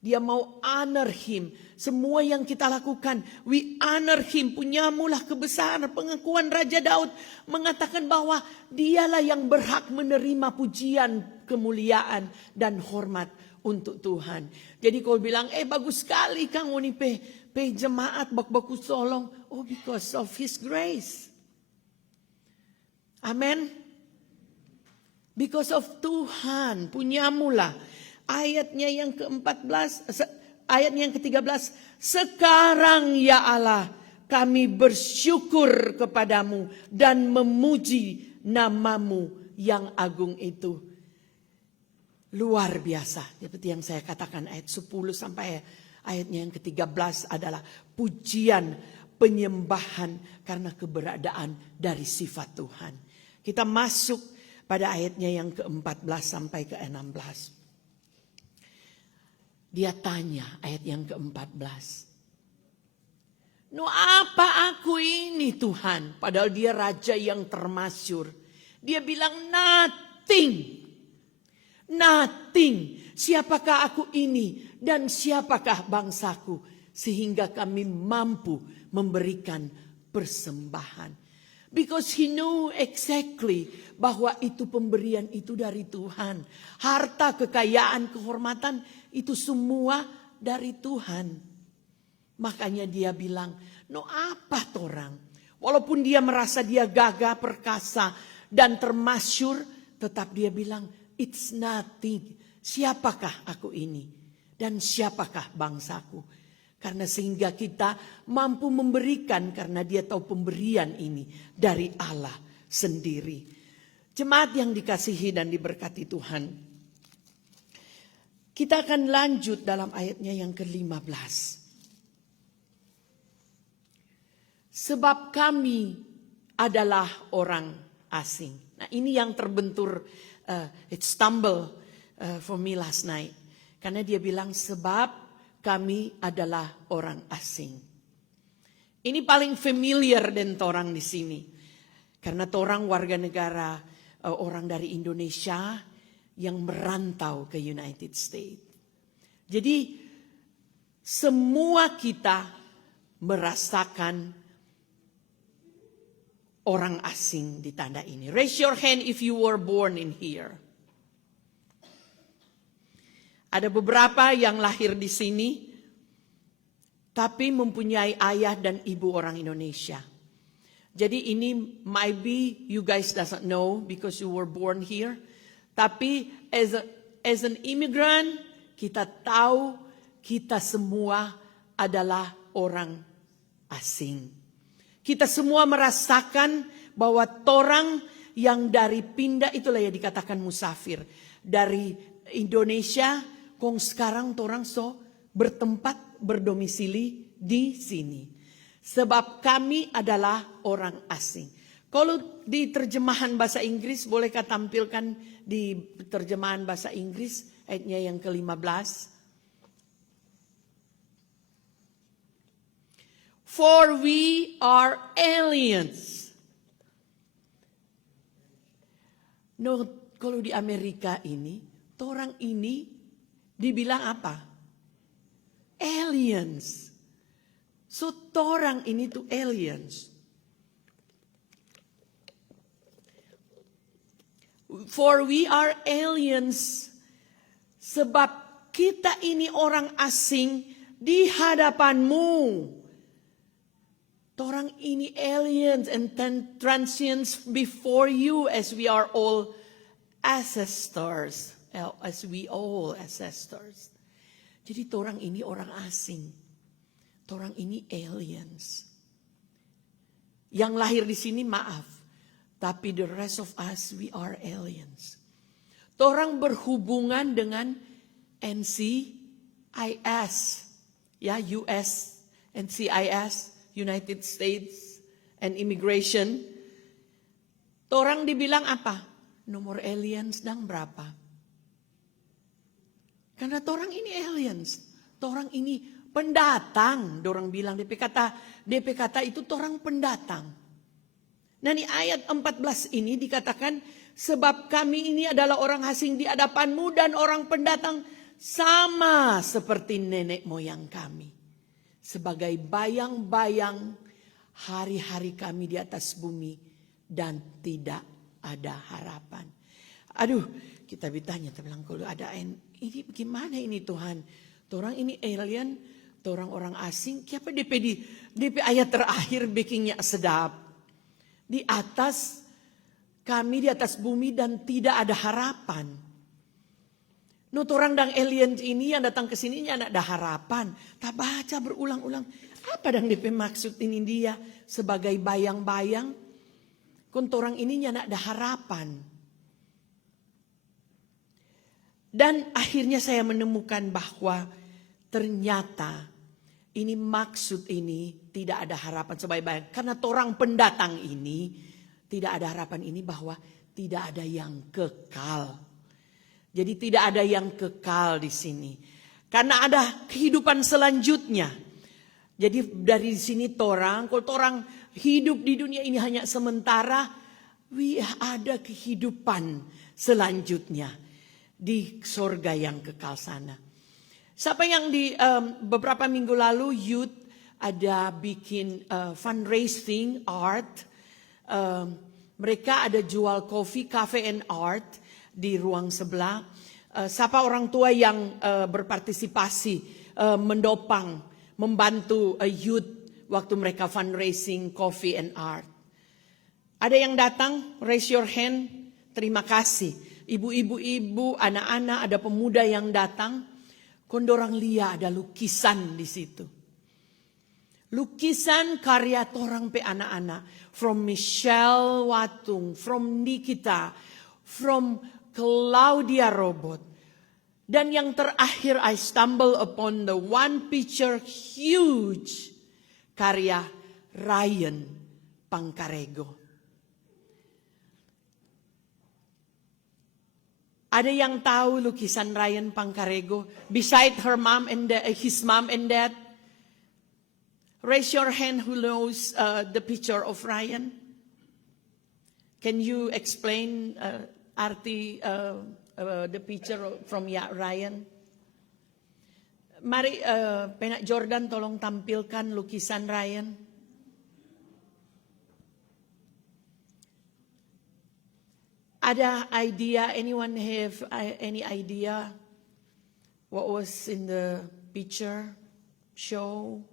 Dia mau honor him. Semua yang kita lakukan, we honor him, punyamulah kebesaran. Pengakuan Raja Daud mengatakan bahwa dialah yang berhak menerima pujian, kemuliaan, dan hormat untuk Tuhan. Jadi kalau bilang, bagus sekali Kang Uni pe jemaat bagus tolong. Oh, because of his grace. Amen. Because of Tuhan, punyamulah. Ayatnya yang ke-14, ayatnya yang ke-13. Sekarang ya Allah, kami bersyukur kepadamu dan memuji namamu yang agung itu. Luar biasa. Seperti yang saya katakan ayat 10 sampai ayatnya yang ke-13 adalah pujian, penyembahan karena keberadaan dari sifat Tuhan. Kita masuk pada ayatnya yang ke-14 sampai ke-16. Dia tanya ayat yang ke-14. No, apa aku ini Tuhan? Padahal dia raja yang termasyur. Dia bilang nothing. Nothing. Siapakah aku ini dan siapakah bangsaku sehingga kami mampu memberikan persembahan. Because he knew exactly bahwa itu pemberian itu dari Tuhan. Harta, kekayaan, kehormatan itu semua dari Tuhan. Makanya dia bilang, no apa torang. Walaupun dia merasa dia gagah, perkasa dan termasyur, tetap dia bilang, it's nothing. Siapakah aku ini? Dan siapakah bangsaku? Karena sehingga kita mampu memberikan karena dia tahu pemberian ini dari Allah sendiri. Jemaat yang dikasihi dan diberkati Tuhan. Kita akan lanjut dalam ayatnya yang ke-15. Sebab kami adalah orang asing. Nah ini yang terbentur, it stumble for me last night. Karena dia bilang sebab kami adalah orang asing. Ini paling familiar dengan torang di sini. Karena torang warga negara orang dari Indonesia yang merantau ke United States. Jadi semua kita merasakan orang asing di tanda ini. Raise your hand if you were born in here. Ada beberapa yang lahir di sini, tapi mempunyai ayah dan ibu orang Indonesia. Jadi ini might be you guys doesn't know because you were born here. Tapi as an immigrant, kita tahu kita semua adalah orang asing. Kita semua merasakan bahwa torang yang dari pindah, itulah yang dikatakan musafir. Dari Indonesia, kong sekarang torang bertempat berdomisili di sini. Sebab kami adalah orang asing. Kalau di terjemahan bahasa Inggris, bolehkah tampilkan di terjemahan bahasa Inggris ayatnya yang ke-15. For we are aliens. No, kalau di Amerika ini, orang ini dibilang apa? Aliens. So, orang ini tuh aliens. For we are aliens. Sebab kita ini orang asing di hadapanmu. Orang ini aliens and transients before you as we are all ancestors. As we all ancestors. Jadi orang ini orang asing. Orang ini aliens. Yang lahir di sini maaf. Tapi the rest of us we are aliens. Orang berhubungan dengan NCIS. Ya, US, NCIS. United States and Immigration. Orang dibilang apa? Nomor aliens dan berapa? Karena orang ini aliens. Orang ini pendatang. Orang bilang DP kata itu orang pendatang. Nah di ayat 14 ini dikatakan, sebab kami ini adalah orang asing di hadapanmu dan orang pendatang sama seperti nenek moyang kami. Sebagai bayang-bayang hari-hari kami di atas bumi dan tidak ada harapan. Aduh, kita bertanya, bilang kalau ada ini bagaimana ini Tuhan? Orang ini alien, orang asing, kenapa DP ayat terakhir bikinnya sedap. Di atas kami di atas bumi dan tidak ada harapan. Orang dan alien ini yang datang ke sini ada harapan. Tak baca berulang-ulang. Apa yang DP maksud ini dia sebagai bayang-bayang? Orang ini ada harapan. Dan akhirnya saya menemukan bahwa ternyata ini maksud ini tidak ada harapan sebagai bayang. Karena orang pendatang ini tidak ada harapan ini bahwa tidak ada yang kekal. Jadi tidak ada yang kekal di sini. Karena ada kehidupan selanjutnya. Jadi dari sini kalau orang hidup di dunia ini hanya sementara, ada kehidupan selanjutnya di surga yang kekal sana. Siapa yang di beberapa minggu lalu youth ada bikin fundraising art. Mereka ada jual coffee, cafe and art di ruang sebelah. Siapa orang tua yang berpartisipasi, mendopang, membantu youth waktu mereka fundraising coffee and art. Ada yang datang, raise your hand, terima kasih. Ibu-ibu, anak-anak, ada pemuda yang datang. Kondorang lihat ada lukisan di situ. Lukisan karya torang pe anak-anak. From Michelle Watung, from Nikita, from Claudia Robot. Dan yang terakhir I stumble upon the one picture huge karya Ryan Pangkarego. Ada yang tahu lukisan Ryan Pangkarego beside her mom and his mom and dad? Raise your hand who knows the picture of Ryan. Can you explain arti the picture from Ryan? Mari Penak Jordan tolong tampilkan lukisan Ryan. Ada idea? Anyone have any idea what was in the picture show?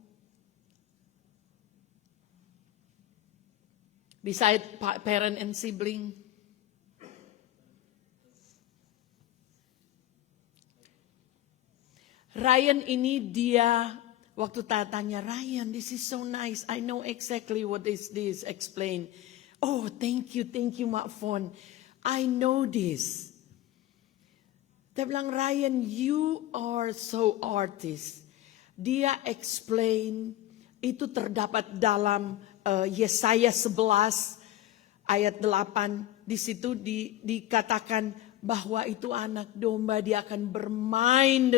Beside parent and sibling. Ryan ini dia, waktu tanya Ryan, this is so nice. I know exactly what is this. Explain. Oh, thank you, Mak Fon. I know this. Dia bilang, Ryan, you are so artist. Dia explain, itu terdapat dalam Yesaya 11 ayat 8. Di situ dikatakan bahwa itu anak domba, dia akan bermain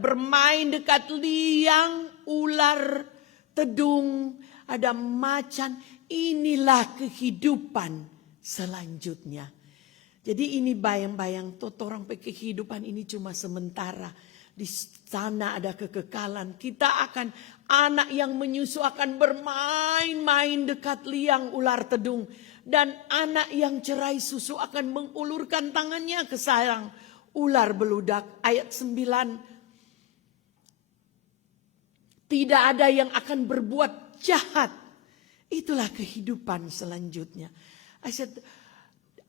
bermain dekat liang, ular, tedung, ada macan. Inilah kehidupan selanjutnya. Jadi ini bayang-bayang orang kehidupan ini cuma sementara. Di sana ada kekekalan. Kita akan, anak yang menyusu akan bermain-main dekat liang ular tedung. Dan anak yang cerai susu akan mengulurkan tangannya ke sarang ular beludak. Ayat 9. Tidak ada yang akan berbuat jahat. Itulah kehidupan selanjutnya.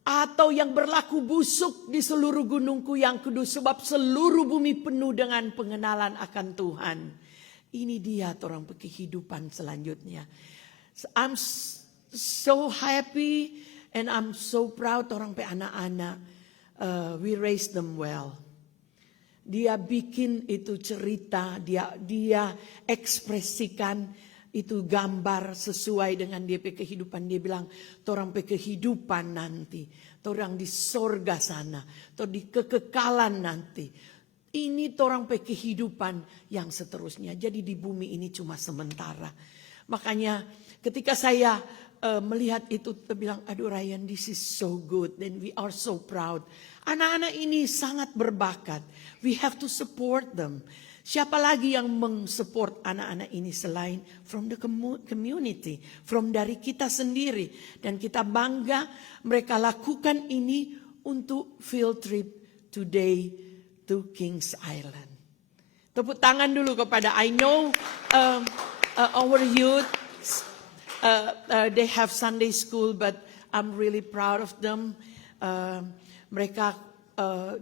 Atau yang berlaku busuk di seluruh gunungku yang kudus. Sebab seluruh bumi penuh dengan pengenalan akan Tuhan. Ini dia orang kehidupan selanjutnya. I'm so happy and I'm so proud orang pe anak-anak. We raise them well. Dia bikin itu cerita, dia ekspresikan itu gambar sesuai dengan dia pe kehidupan. Dia bilang, torang pe kehidupan nanti, torang di sorga sana, di kekekalan nanti. Ini torang pe kehidupan yang seterusnya. Jadi di bumi ini cuma sementara. Makanya ketika saya melihat itu, saya bilang, aduh Ryan, this is so good. And we are so proud. Anak-anak ini sangat berbakat. We have to support them. Siapa lagi yang mensupport anak-anak ini selain from the community, from dari kita sendiri. Dan kita bangga mereka lakukan ini untuk field trip today to Kings Island. Tepuk tangan dulu kepada, I know our youth, they have Sunday school, but I'm really proud of them. Mereka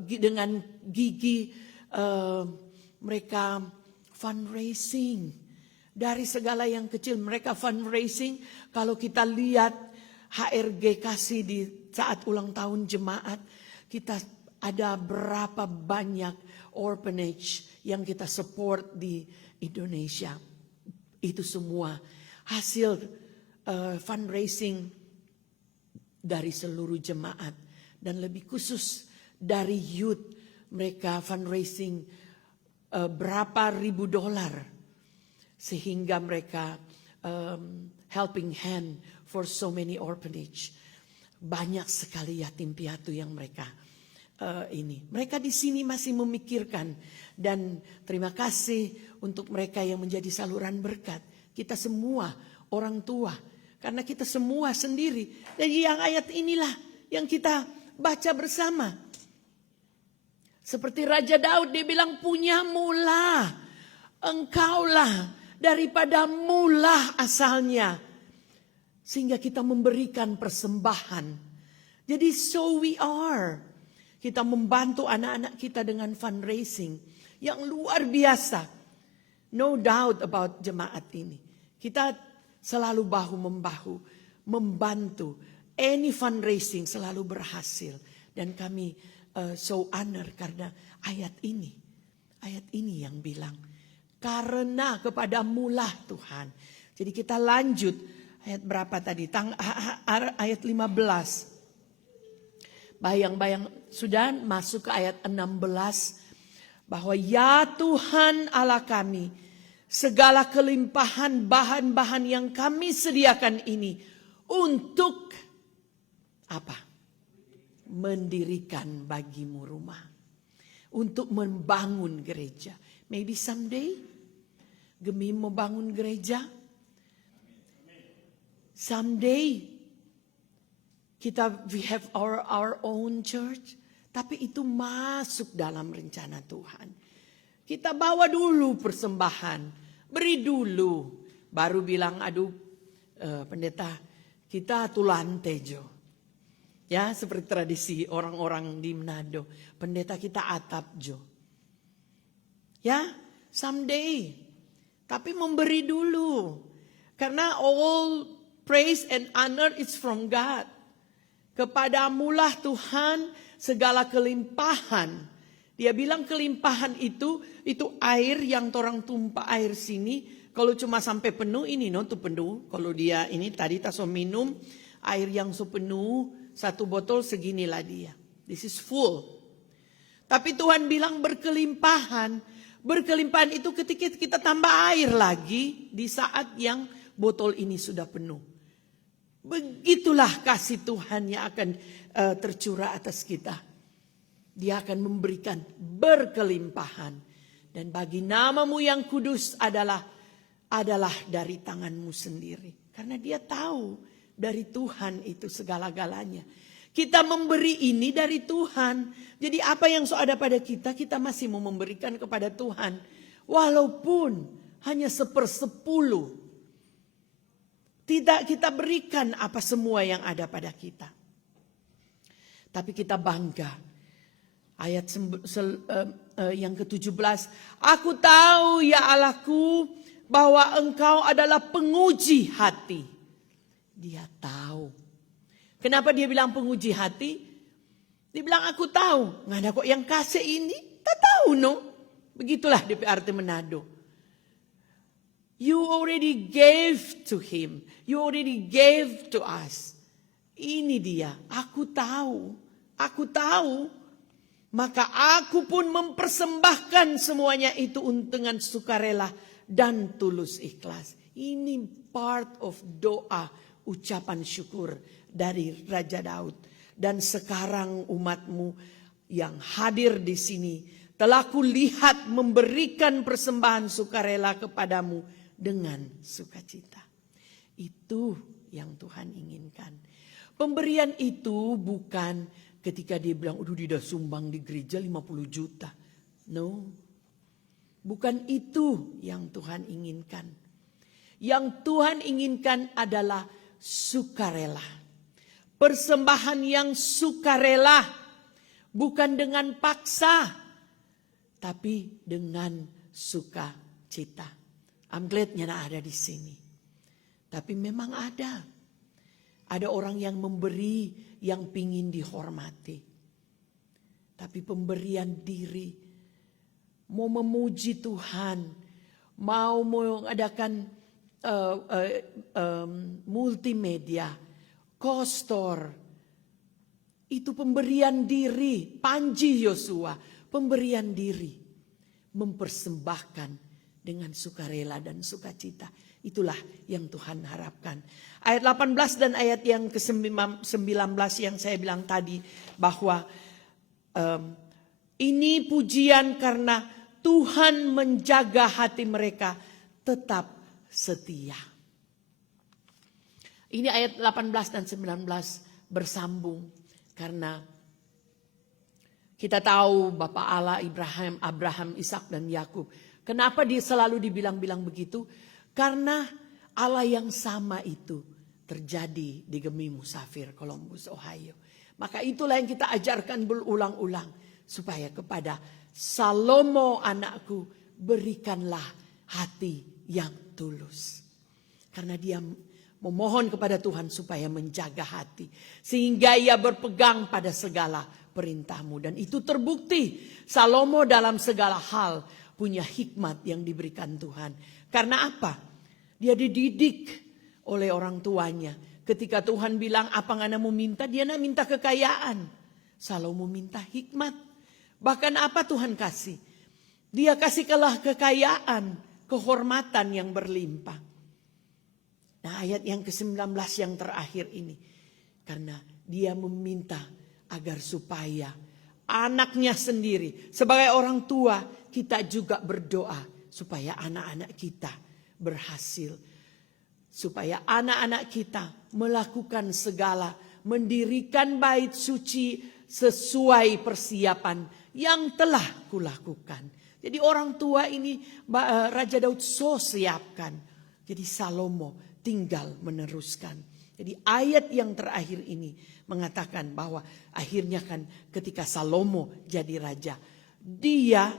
dengan gigi mereka fundraising dari segala yang kecil. Mereka fundraising. Kalau kita lihat HRG kasih di saat ulang tahun jemaat, kita ada berapa banyak orphanage yang kita support di Indonesia. Itu semua hasil fundraising dari seluruh jemaat. Dan lebih khusus dari youth, mereka fundraising berapa ribu dolar. Sehingga mereka helping hand for so many orphanage. Banyak sekali yatim piatu yang mereka ini. Mereka di sini masih memikirkan. Dan terima kasih untuk mereka yang menjadi saluran berkat. Kita semua orang tua. Karena kita semua sendiri. Dan yang ayat inilah yang kita baca bersama. Seperti Raja Daud, dia bilang, punya mula. Engkaulah daripada mula asalnya. Sehingga kita memberikan persembahan. Jadi so we are. Kita membantu anak-anak kita dengan fundraising. Yang luar biasa. No doubt about jemaat ini. Kita selalu bahu-membahu. Membantu. Any fundraising selalu berhasil. Dan kami so honor karena ayat ini yang bilang karena kepadamulah Tuhan. Jadi kita lanjut ayat berapa tadi? Ayat 15. Bayang-bayang sudah masuk ke ayat 16 bahwa ya Tuhan Allah kami, segala kelimpahan bahan-bahan yang kami sediakan ini untuk apa? Mendirikan bagimu rumah. Untuk membangun gereja. Maybe someday Gemi membangun gereja. Someday we have our own church. Tapi itu masuk dalam rencana Tuhan. Kita bawa dulu persembahan. Beri dulu. Baru bilang, aduh pendeta, kita tulante jo. Ya, seperti tradisi orang-orang di Manado. Pendeta kita atap jo. Ya, someday. Tapi memberi dulu. Karena all praise and honor is from God. Kepadamulah Tuhan segala kelimpahan. Dia bilang kelimpahan itu air yang orang tumpah air sini. Kalau cuma sampai penuh ini tuh penuh. Kalau dia ini tadi taso minum air yang penuh. 1 botol seginilah dia. This is full. Tapi Tuhan bilang berkelimpahan. Berkelimpahan itu ketika kita tambah air lagi di saat yang botol ini sudah penuh. Begitulah kasih Tuhan yang akan tercurah atas kita. Dia akan memberikan berkelimpahan. Dan bagi namamu yang kudus adalah dari tanganmu sendiri. Karena dia tahu dari Tuhan itu segala-galanya. Kita memberi ini dari Tuhan. Jadi apa yang ada pada kita, kita masih mau memberikan kepada Tuhan. Walaupun hanya 1/10. Tidak kita berikan apa semua yang ada pada kita. Tapi kita bangga. Ayat yang ke-17. Aku tahu ya Allahku bahwa engkau adalah penguji hati. Dia tahu. Kenapa dia bilang penguji hati? Dia bilang aku tahu. Nggak ada kok yang kasih ini. Tak tahu no. Begitulah DPRT Manado. You already gave to him. You already gave to us. Ini dia. Aku tahu. Aku tahu. Maka aku pun mempersembahkan semuanya itu dengan sukarela dan tulus ikhlas. Ini part of doa ucapan syukur dari Raja Daud. Dan sekarang umatmu yang hadir di sini telah kulihat memberikan persembahan sukarela kepadamu dengan sukacita. Itu yang Tuhan inginkan. Pemberian itu bukan ketika dia bilang, udah dia sumbang di gereja 50 juta. No. Bukan itu yang Tuhan inginkan. Yang Tuhan inginkan adalah sukarela. Persembahan yang sukarela. Bukan dengan paksa. Tapi dengan sukacita. I'm glad-nya ada di sini. Tapi memang ada. Ada orang yang memberi yang pingin dihormati. Tapi pemberian diri. Mau memuji Tuhan. Mau mengadakan multimedia. Kostor. Itu pemberian diri. Panji Yosua. Pemberian diri. Mempersembahkan dengan sukarela dan sukacita. Itulah yang Tuhan harapkan. Ayat 18 dan ayat yang ke-19 yang saya bilang tadi. Bahwa ini pujian karena Tuhan menjaga hati mereka tetap setia. Ini ayat 18 dan 19 bersambung. Karena kita tahu Bapa Allah Abraham, Ishak dan Yakub. Kenapa dia selalu dibilang-bilang begitu? Karena Allah yang sama itu terjadi di Gemi Musafir, Columbus, Ohio. Maka itulah yang kita ajarkan berulang-ulang. Supaya kepada Salomo anakku berikanlah hati yang tulus. Karena dia memohon kepada Tuhan supaya menjaga hati. Sehingga ia berpegang pada segala perintahmu. Dan itu terbukti. Salomo dalam segala hal punya hikmat yang diberikan Tuhan. Karena apa? Dia dididik oleh orang tuanya. Ketika Tuhan bilang apa yang mau minta, dia nak minta kekayaan. Salomo minta hikmat. Bahkan apa Tuhan kasih? Dia kasihlah kekayaan, kehormatan yang berlimpah. Nah ayat yang ke-19 yang terakhir ini. Karena dia meminta agar supaya anaknya sendiri. Sebagai orang tua kita juga berdoa supaya anak-anak kita berhasil. Supaya anak-anak kita melakukan segala. Mendirikan bait suci sesuai persiapan yang telah kulakukan. Jadi orang tua ini Raja Daud siapkan. Jadi Salomo tinggal meneruskan. Jadi ayat yang terakhir ini mengatakan bahwa akhirnya kan ketika Salomo jadi raja. Dia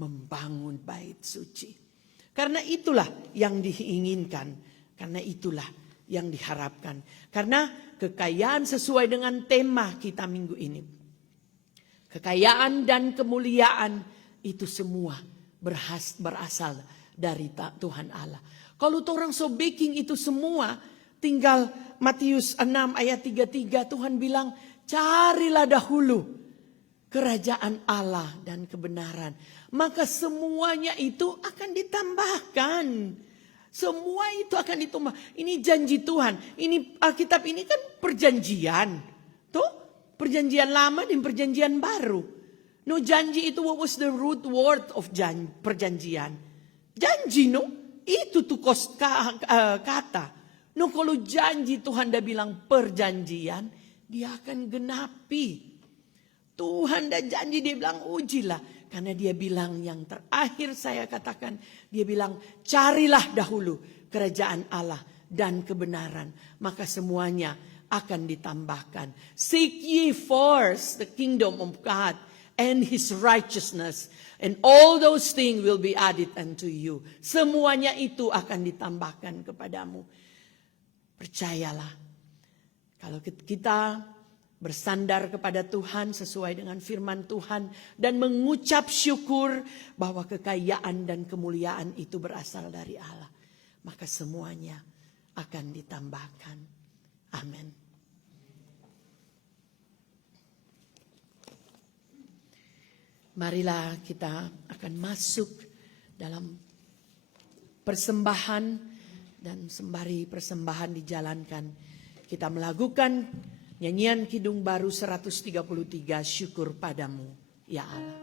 membangun bait suci. Karena itulah yang diinginkan. Karena itulah yang diharapkan. Karena kekayaan sesuai dengan tema kita minggu ini. Kekayaan dan kemuliaan itu semua berasal dari Tuhan Allah. Kalau orang so baking itu semua, tinggal Matius 6 ayat 33 Tuhan bilang, carilah dahulu kerajaan Allah dan kebenaran, maka semuanya itu akan ditambahkan. Semua itu akan ditambah. Ini janji Tuhan. Ini Alkitab ini kan perjanjian. Tuh, perjanjian lama dan perjanjian baru. No, janji itu what was the root word of perjanjian. Janji no, itu tuh kata. No, kalau janji Tuhan dah bilang perjanjian, dia akan genapi. Tuhan dah janji, dia bilang ujilah. Karena dia bilang yang terakhir saya katakan, dia bilang carilah dahulu kerajaan Allah dan kebenaran. Maka semuanya akan ditambahkan. Seek ye first the kingdom of God and His righteousness. And all those things will be added unto you. Semuanya itu akan ditambahkan kepadamu. Percayalah. Kalau kita bersandar kepada Tuhan sesuai dengan firman Tuhan dan mengucap syukur bahwa kekayaan dan kemuliaan itu berasal dari Allah, maka semuanya akan ditambahkan. Amin. Marilah kita akan masuk dalam persembahan, dan sembari persembahan dijalankan, kita melakukan nyanyian Kidung Baru 133, syukur padamu, ya Allah.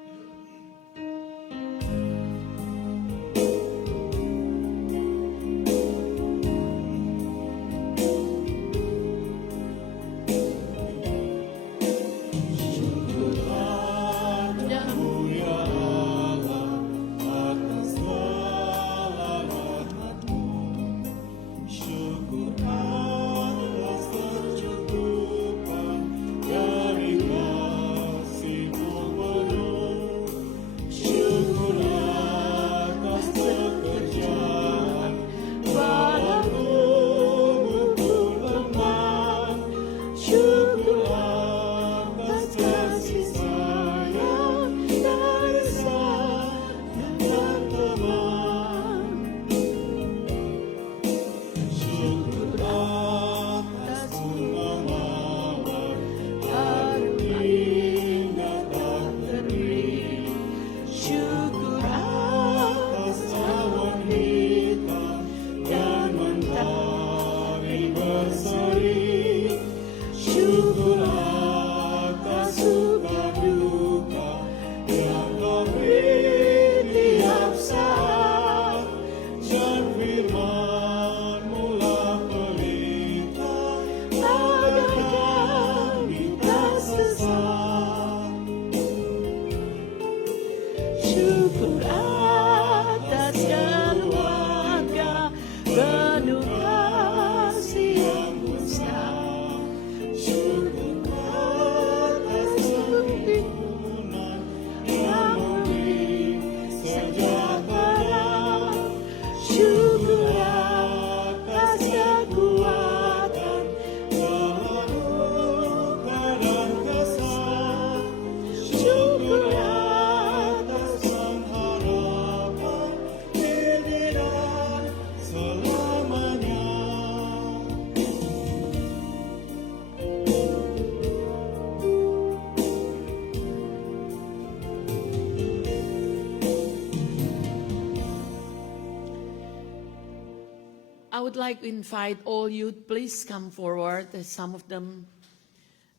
I would like to invite all youth, please come forward. Some of them,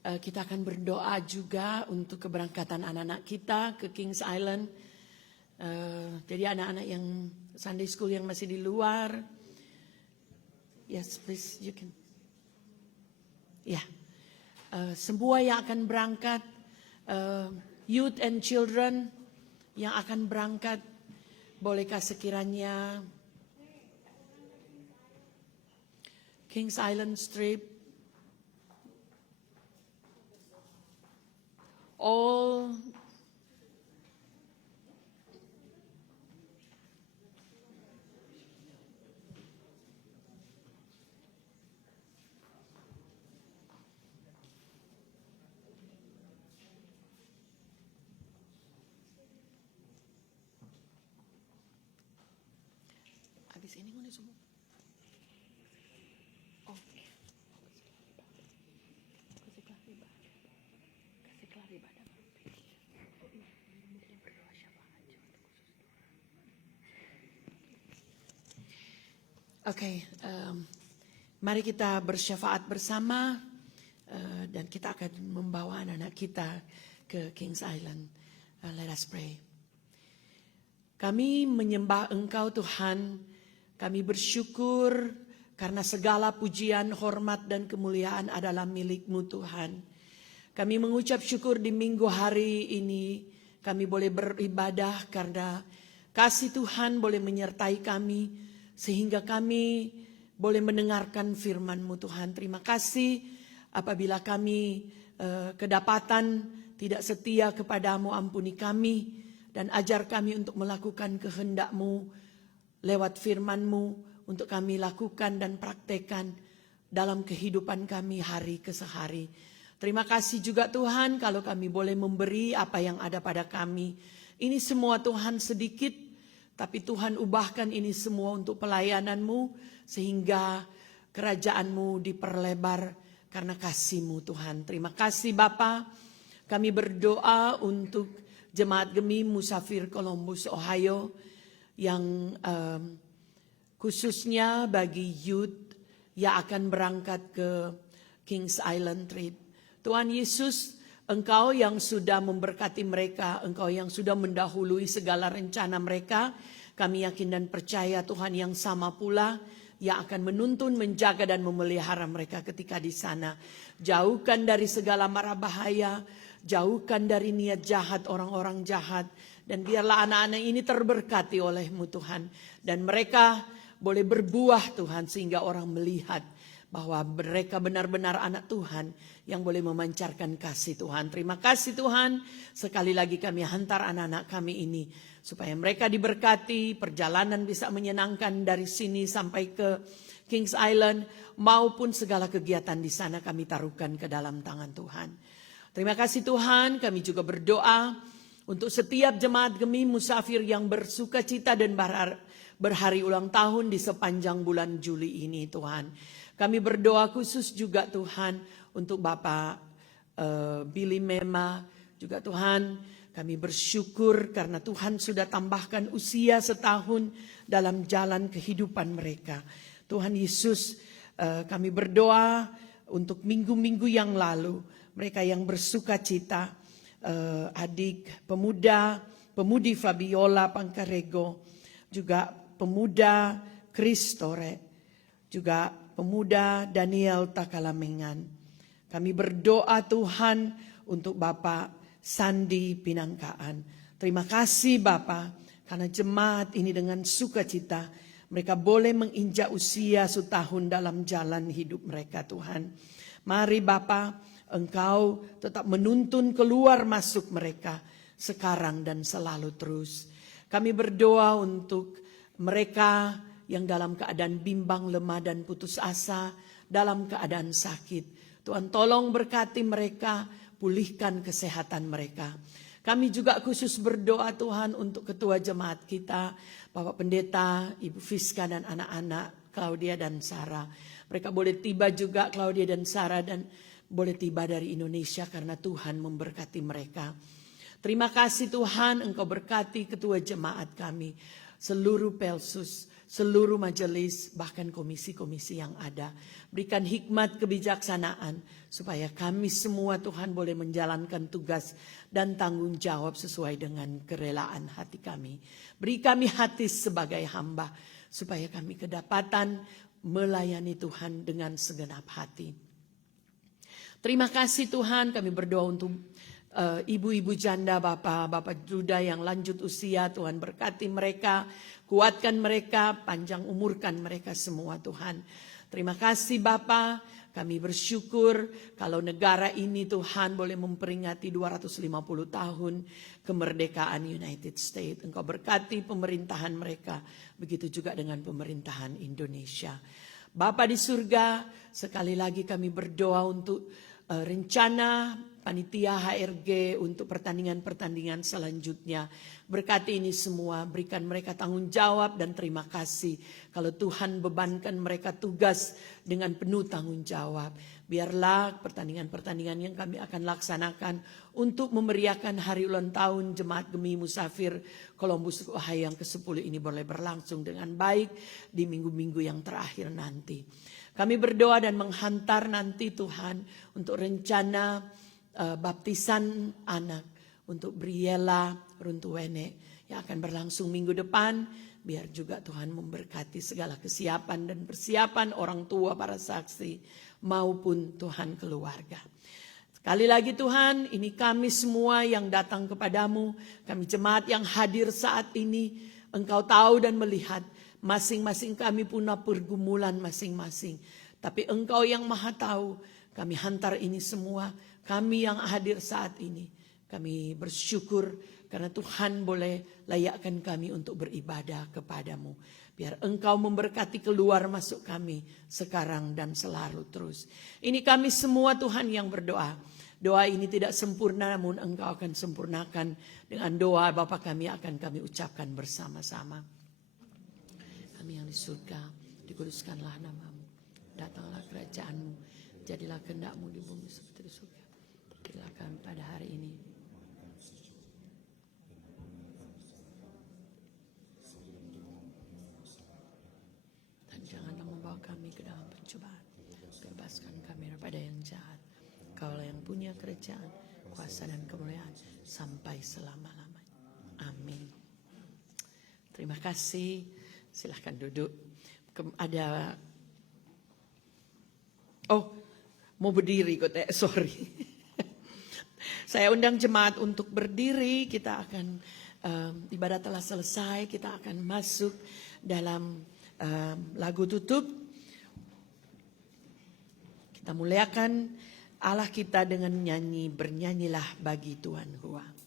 kita akan berdoa juga untuk keberangkatan anak-anak kita ke Kings Island. Jadi anak-anak yang Sunday School yang masih di luar, yes please, you can. Ya, semua yang akan berangkat, youth and children yang akan berangkat, bolehkah sekiranya Kings Island Strip, all habis ini mana semua? Kasih kelar ibadah. Oke, mari kita bersyafaat bersama dan kita akan membawa anak-anak kita ke Kings Island. Let us pray. Kami menyembah Engkau Tuhan, kami bersyukur karena segala pujian, hormat dan kemuliaan adalah milik-Mu Tuhan. Kami mengucap syukur di minggu hari ini, kami boleh beribadah karena kasih Tuhan boleh menyertai kami, sehingga kami boleh mendengarkan firman-Mu Tuhan. Terima kasih apabila kami kedapatan tidak setia kepadamu, ampuni kami dan ajar kami untuk melakukan kehendak-Mu lewat firman-Mu untuk kami lakukan dan praktekkan dalam kehidupan kami hari ke hari. Terima kasih juga Tuhan kalau kami boleh memberi apa yang ada pada kami. Ini semua Tuhan sedikit, tapi Tuhan ubahkan ini semua untuk pelayanan-Mu sehingga kerajaan-Mu diperlebar karena kasih-Mu Tuhan. Terima kasih Bapa. Kami berdoa untuk Jemaat Gemi Musafir Columbus, Ohio yang khususnya bagi youth yang akan berangkat ke Kings Island trip. Tuhan Yesus, Engkau yang sudah memberkati mereka, Engkau yang sudah mendahului segala rencana mereka. Kami yakin dan percaya Tuhan yang sama pula yang akan menuntun, menjaga dan memelihara mereka ketika di sana. Jauhkan dari segala mara bahaya, jauhkan dari niat jahat orang-orang jahat. Dan biarlah anak-anak ini terberkati oleh-Mu Tuhan. Dan mereka boleh berbuah Tuhan sehingga orang melihat bahwa mereka benar-benar anak Tuhan yang boleh memancarkan kasih Tuhan. Terima kasih Tuhan. Sekali lagi kami hantar anak-anak kami ini supaya mereka diberkati, perjalanan bisa menyenangkan dari sini sampai ke Kings Island maupun segala kegiatan di sana kami taruhkan ke dalam tangan Tuhan. Terima kasih Tuhan, kami juga berdoa untuk setiap jemaat Gemi Musafir yang bersuka cita dan berhari ulang tahun di sepanjang bulan Juli ini Tuhan. Kami berdoa khusus juga Tuhan untuk Bapak Billy Mema juga Tuhan. Kami bersyukur karena Tuhan sudah tambahkan usia setahun dalam jalan kehidupan mereka. Tuhan Yesus, kami berdoa untuk minggu-minggu yang lalu, mereka yang bersuka cita, adik pemudi Fabiola Pangkarego, juga pemuda Kristore, juga pemuda Daniel Takalamengan. Kami berdoa Tuhan untuk Bapak Sandi Pinangkaan. Terima kasih Bapak, karena jemaat ini dengan sukacita mereka boleh menginjak usia setahun dalam jalan hidup mereka Tuhan. Mari Bapak, Engkau tetap menuntun keluar masuk mereka sekarang dan selalu terus. Kami berdoa untuk mereka yang dalam keadaan bimbang, lemah dan putus asa, dalam keadaan sakit. Tuhan tolong berkati mereka, pulihkan kesehatan mereka. Kami juga khusus berdoa Tuhan untuk ketua jemaat kita, Bapak Pendeta, Ibu Fiska dan anak-anak Claudia dan Sarah. Mereka boleh tiba juga Claudia dan Sarah dan boleh tiba dari Indonesia karena Tuhan memberkati mereka. Terima kasih Tuhan, Engkau berkati ketua jemaat kami, seluruh pelsus, seluruh majelis, bahkan komisi-komisi yang ada. Berikan hikmat kebijaksanaan supaya kami semua Tuhan boleh menjalankan tugas dan tanggung jawab sesuai dengan kerelaan hati kami. Beri kami hati sebagai hamba supaya kami kedapatan melayani Tuhan dengan segenap hati. Terima kasih Tuhan, kami berdoa untuk ibu-ibu janda, bapak duda yang lanjut usia. Tuhan berkati mereka, kuatkan mereka, panjang umurkan mereka semua Tuhan. Terima kasih Bapa, kami bersyukur kalau negara ini Tuhan boleh memperingati 250 tahun kemerdekaan United States. Engkau berkati pemerintahan mereka, begitu juga dengan pemerintahan Indonesia. Bapa di surga, sekali lagi kami berdoa untuk rencana panitia HRG untuk pertandingan-pertandingan selanjutnya. Berkati ini semua, berikan mereka tanggung jawab dan terima kasih. Kalau Tuhan bebankan mereka tugas dengan penuh tanggung jawab. Biarlah pertandingan-pertandingan yang kami akan laksanakan untuk memeriahkan hari ulang tahun Jemaat Gemi Musafir Columbus Ohio yang ke-10 ini boleh berlangsung dengan baik di minggu-minggu yang terakhir nanti. Kami berdoa dan menghantar nanti Tuhan untuk rencana baptisan anak untuk Briella Runtuwene yang akan berlangsung minggu depan. Biar juga Tuhan memberkati segala kesiapan dan persiapan orang tua, para saksi maupun Tuhan keluarga. Sekali lagi Tuhan, ini kami semua yang datang kepadamu, kami jemaat yang hadir saat ini, Engkau tahu dan melihat masing-masing kami punya pergumulan masing-masing. Tapi Engkau yang maha tahu, kami hantar ini semua. Kami yang hadir saat ini, kami bersyukur karena Tuhan boleh layakkan kami untuk beribadah kepadamu. Biar Engkau memberkati keluar masuk kami sekarang dan selalu terus. Ini kami semua Tuhan yang berdoa. Doa ini tidak sempurna namun Engkau akan sempurnakan dengan doa Bapa kami akan kami ucapkan bersama-sama. Kami yang di surga, dikuduskanlah namamu. Datanglah kerajaanmu, jadilah kehendak-Mu di bumi seperti di surga. Silakan pada hari ini. Dan janganlah membawa kami ke dalam pencobaan. Bebaskan kami daripada yang jahat. Kaulah yang punya kerajaan, kuasa dan kemuliaan sampai selama-lamanya. Amin. Terima kasih. Silahkan duduk. Mau berdiri kok, sorry. Saya undang jemaat untuk berdiri. Kita akan ibadah telah selesai. Kita akan masuk dalam lagu tutup. Kita muliakan Allah kita dengan nyanyi, bernyanyilah bagi Tuhan Hua.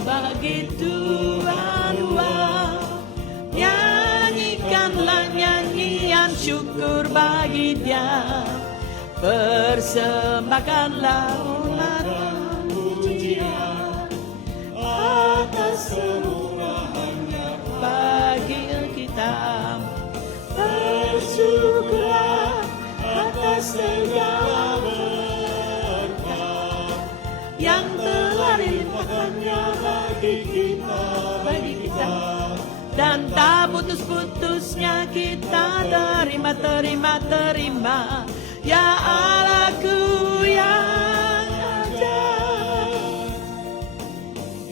Bagi Tuhan Hua, nyanyikanlah nyanyian syukur bagi Dia, persembahkanlah umat pujian atas kemurahannya bagi kita, bersyukurlah atas segala berkat yang telah dilimpahkannya bagi kita, dan tak putus-putusnya kita terima. Ya Allahku yang ajaib,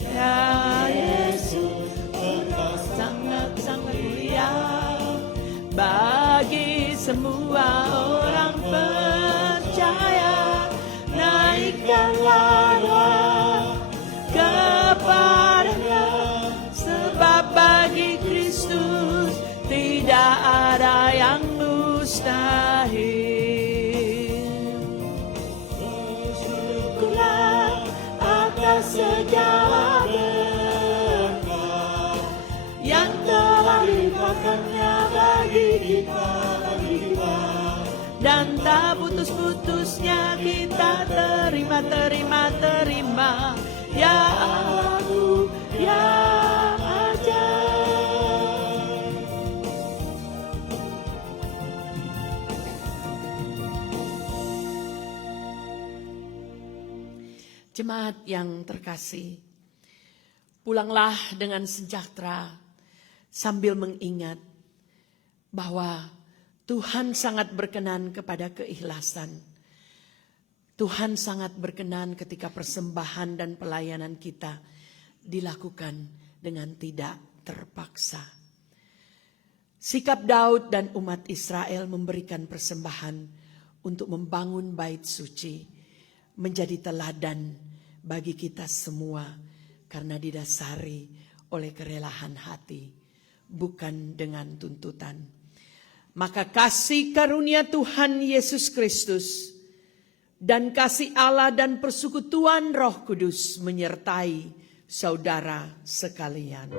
ya Yesus Engkau sangat-sangat mulia bagi semua orang percaya. Naikkanlah doa kepadanya, sebab bagi Kristus tidak ada yang mustahil. Bersyukurlah atas segala berkat yang telah dilimpahkannya bagi kita, dan tak putus-putusnya kita terima. Ya Allahku yang ajaib. Jemaat yang terkasih, pulanglah dengan sejahtera sambil mengingat bahwa Tuhan sangat berkenan kepada keikhlasan. Tuhan sangat berkenan ketika persembahan dan pelayanan kita dilakukan dengan tidak terpaksa. Sikap Daud dan umat Israel memberikan persembahan untuk membangun bait suci menjadi teladan bagi kita semua karena didasari oleh kerelaan hati, bukan dengan tuntutan. Maka kasih karunia Tuhan Yesus Kristus dan kasih Allah dan persekutuan Roh Kudus menyertai saudara sekalian.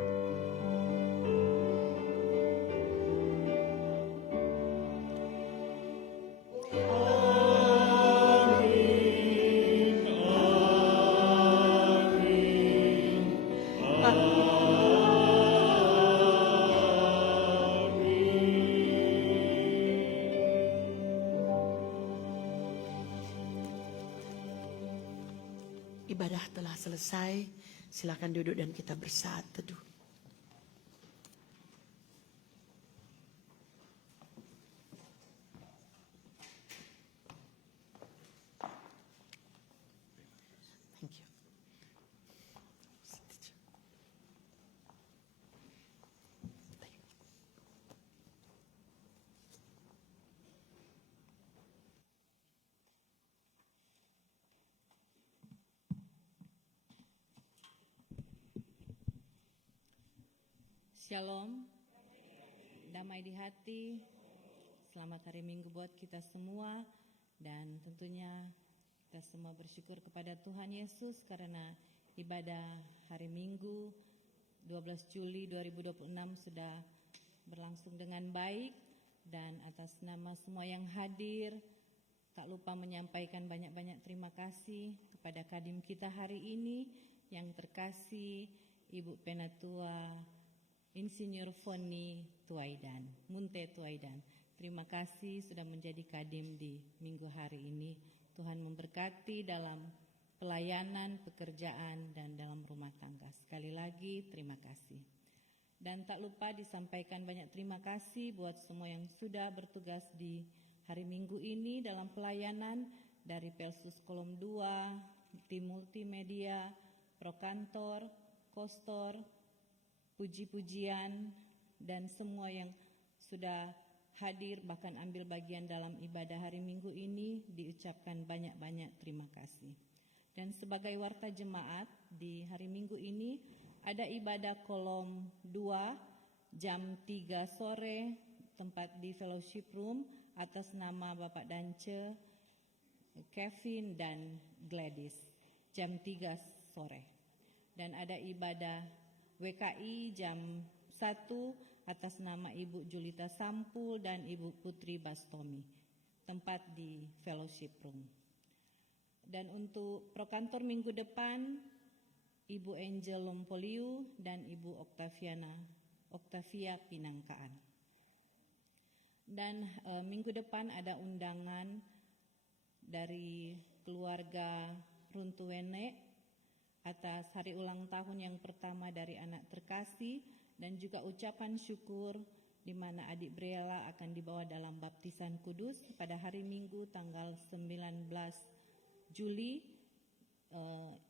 Ibadah telah selesai, silakan duduk dan kita bersaat teduh. Thank you. Shalom, damai di hati, selamat hari Minggu buat kita semua, dan tentunya kita semua bersyukur kepada Tuhan Yesus karena ibadah hari Minggu 12 Juli 2026 sudah berlangsung dengan baik, dan atas nama semua yang hadir, tak lupa menyampaikan banyak-banyak terima kasih kepada kadim kita hari ini yang terkasih Ibu Penatua Insinyur Foni Tuaidan, Munte Tuaidan. Terima kasih sudah menjadi kadim di minggu hari ini. Tuhan memberkati dalam pelayanan, pekerjaan, dan dalam rumah tangga. Sekali lagi terima kasih. Dan tak lupa disampaikan banyak terima kasih buat semua yang sudah bertugas di hari Minggu ini dalam pelayanan, dari Pelsus Kolom 2, tim multimedia, prokantor, kostor, puji-pujian, dan semua yang sudah hadir bahkan ambil bagian dalam ibadah hari Minggu ini, diucapkan banyak-banyak terima kasih. Dan sebagai warta jemaat di hari Minggu ini ada ibadah kolom 2 jam 3 sore, tempat di fellowship room atas nama Bapak Dance, Kevin, dan Gladys, jam 3 sore. Dan ada ibadah WKI jam 1 atas nama Ibu Julita Sampul dan Ibu Putri Bastomi, tempat di fellowship room. Dan untuk prokantor minggu depan, Ibu Angel Lompoliu dan Ibu Octavia Pinangkaan. Dan minggu depan ada undangan dari keluarga Runtuwene atas hari ulang tahun yang pertama dari anak terkasih, dan juga ucapan syukur di mana adik Briella akan dibawa dalam baptisan kudus pada hari Minggu tanggal 19 Juli,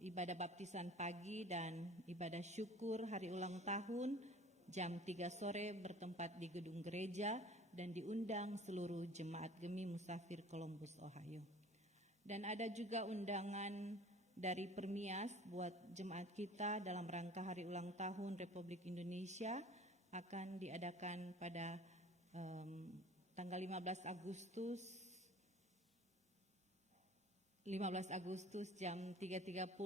ibadah baptisan pagi dan ibadah syukur hari ulang tahun jam 3 sore bertempat di gedung gereja, dan diundang seluruh jemaat Gemi Musafir Columbus, Ohio. Dan ada juga undangan dari Permias buat jemaat kita dalam rangka hari ulang tahun Republik Indonesia, akan diadakan pada tanggal 15 Agustus jam 3.30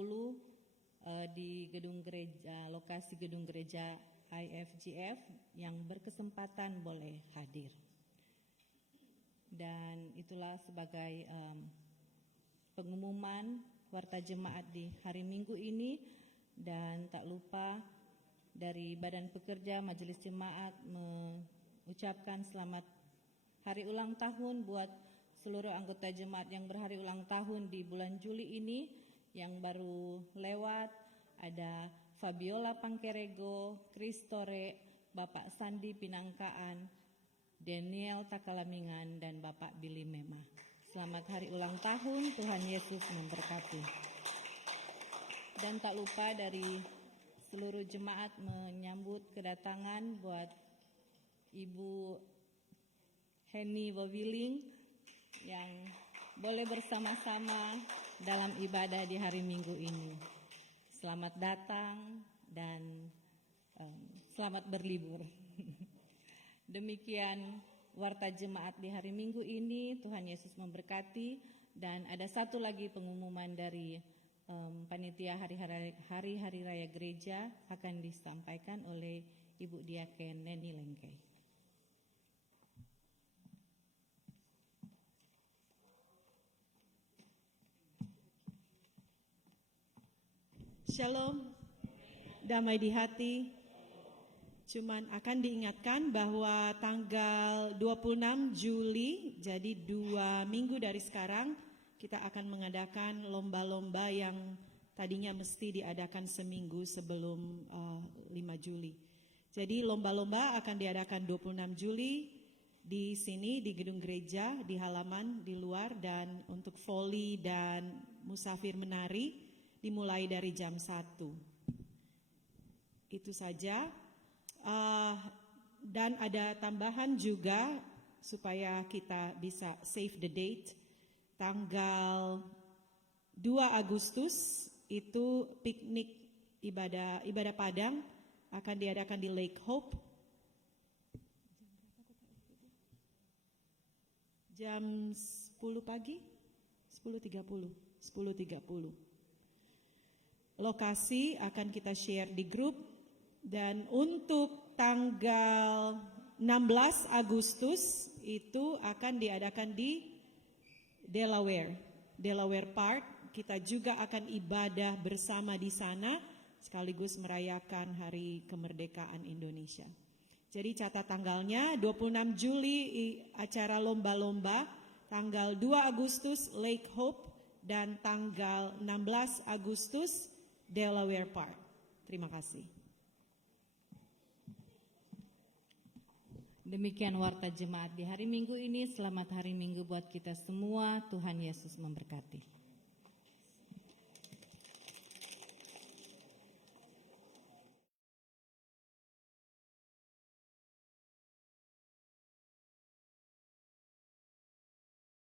di gedung gereja, lokasi gedung gereja IFGF. Yang berkesempatan boleh hadir. Dan itulah sebagai pengumuman warta jemaat di hari Minggu ini. Dan tak lupa dari Badan Pekerja Majelis Jemaat mengucapkan selamat hari ulang tahun buat seluruh anggota jemaat yang berhari ulang tahun di bulan Juli ini. Yang baru lewat ada Fabiola Pangkerego, Kristore, Bapak Sandi Pinangkaan, Daniel Takalamingan, dan Bapak Billy Mema. Selamat hari ulang tahun, Tuhan Yesus memberkati. Dan tak lupa dari seluruh jemaat menyambut kedatangan buat Ibu Henny Wawiling yang boleh bersama-sama dalam ibadah di hari Minggu ini. Selamat datang dan selamat berlibur. Demikian warta jemaat di hari Minggu ini. Tuhan Yesus memberkati. Dan ada satu lagi pengumuman dari panitia hari-hari raya gereja akan disampaikan oleh Ibu Diaken Neni Lengkei. Shalom, damai di hati. Cuman akan diingatkan bahwa tanggal 26 Juli, jadi 2 minggu dari sekarang, kita akan mengadakan lomba-lomba yang tadinya mesti diadakan seminggu sebelum 5 Juli. Jadi lomba-lomba akan diadakan 26 Juli di sini, di gedung gereja, di halaman, di luar, dan untuk voli dan musafir menari dimulai dari jam 1. Itu saja. Dan ada tambahan juga supaya kita bisa save the date. Tanggal 2 Agustus itu piknik ibadah Padang akan diadakan di Lake Hope. Jam 10 pagi, 10.30. Lokasi akan kita share di grup, dan untuk tanggal 16 Agustus itu akan diadakan di Delaware Park. Kita juga akan ibadah bersama di sana sekaligus merayakan Hari Kemerdekaan Indonesia. Jadi catat tanggalnya 26 Juli acara lomba-lomba, tanggal 2 Agustus Lake Hope, dan tanggal 16 Agustus Delaware Park. Terima kasih. Demikian warta jemaat di hari Minggu ini. Selamat hari Minggu buat kita semua. Tuhan Yesus memberkati.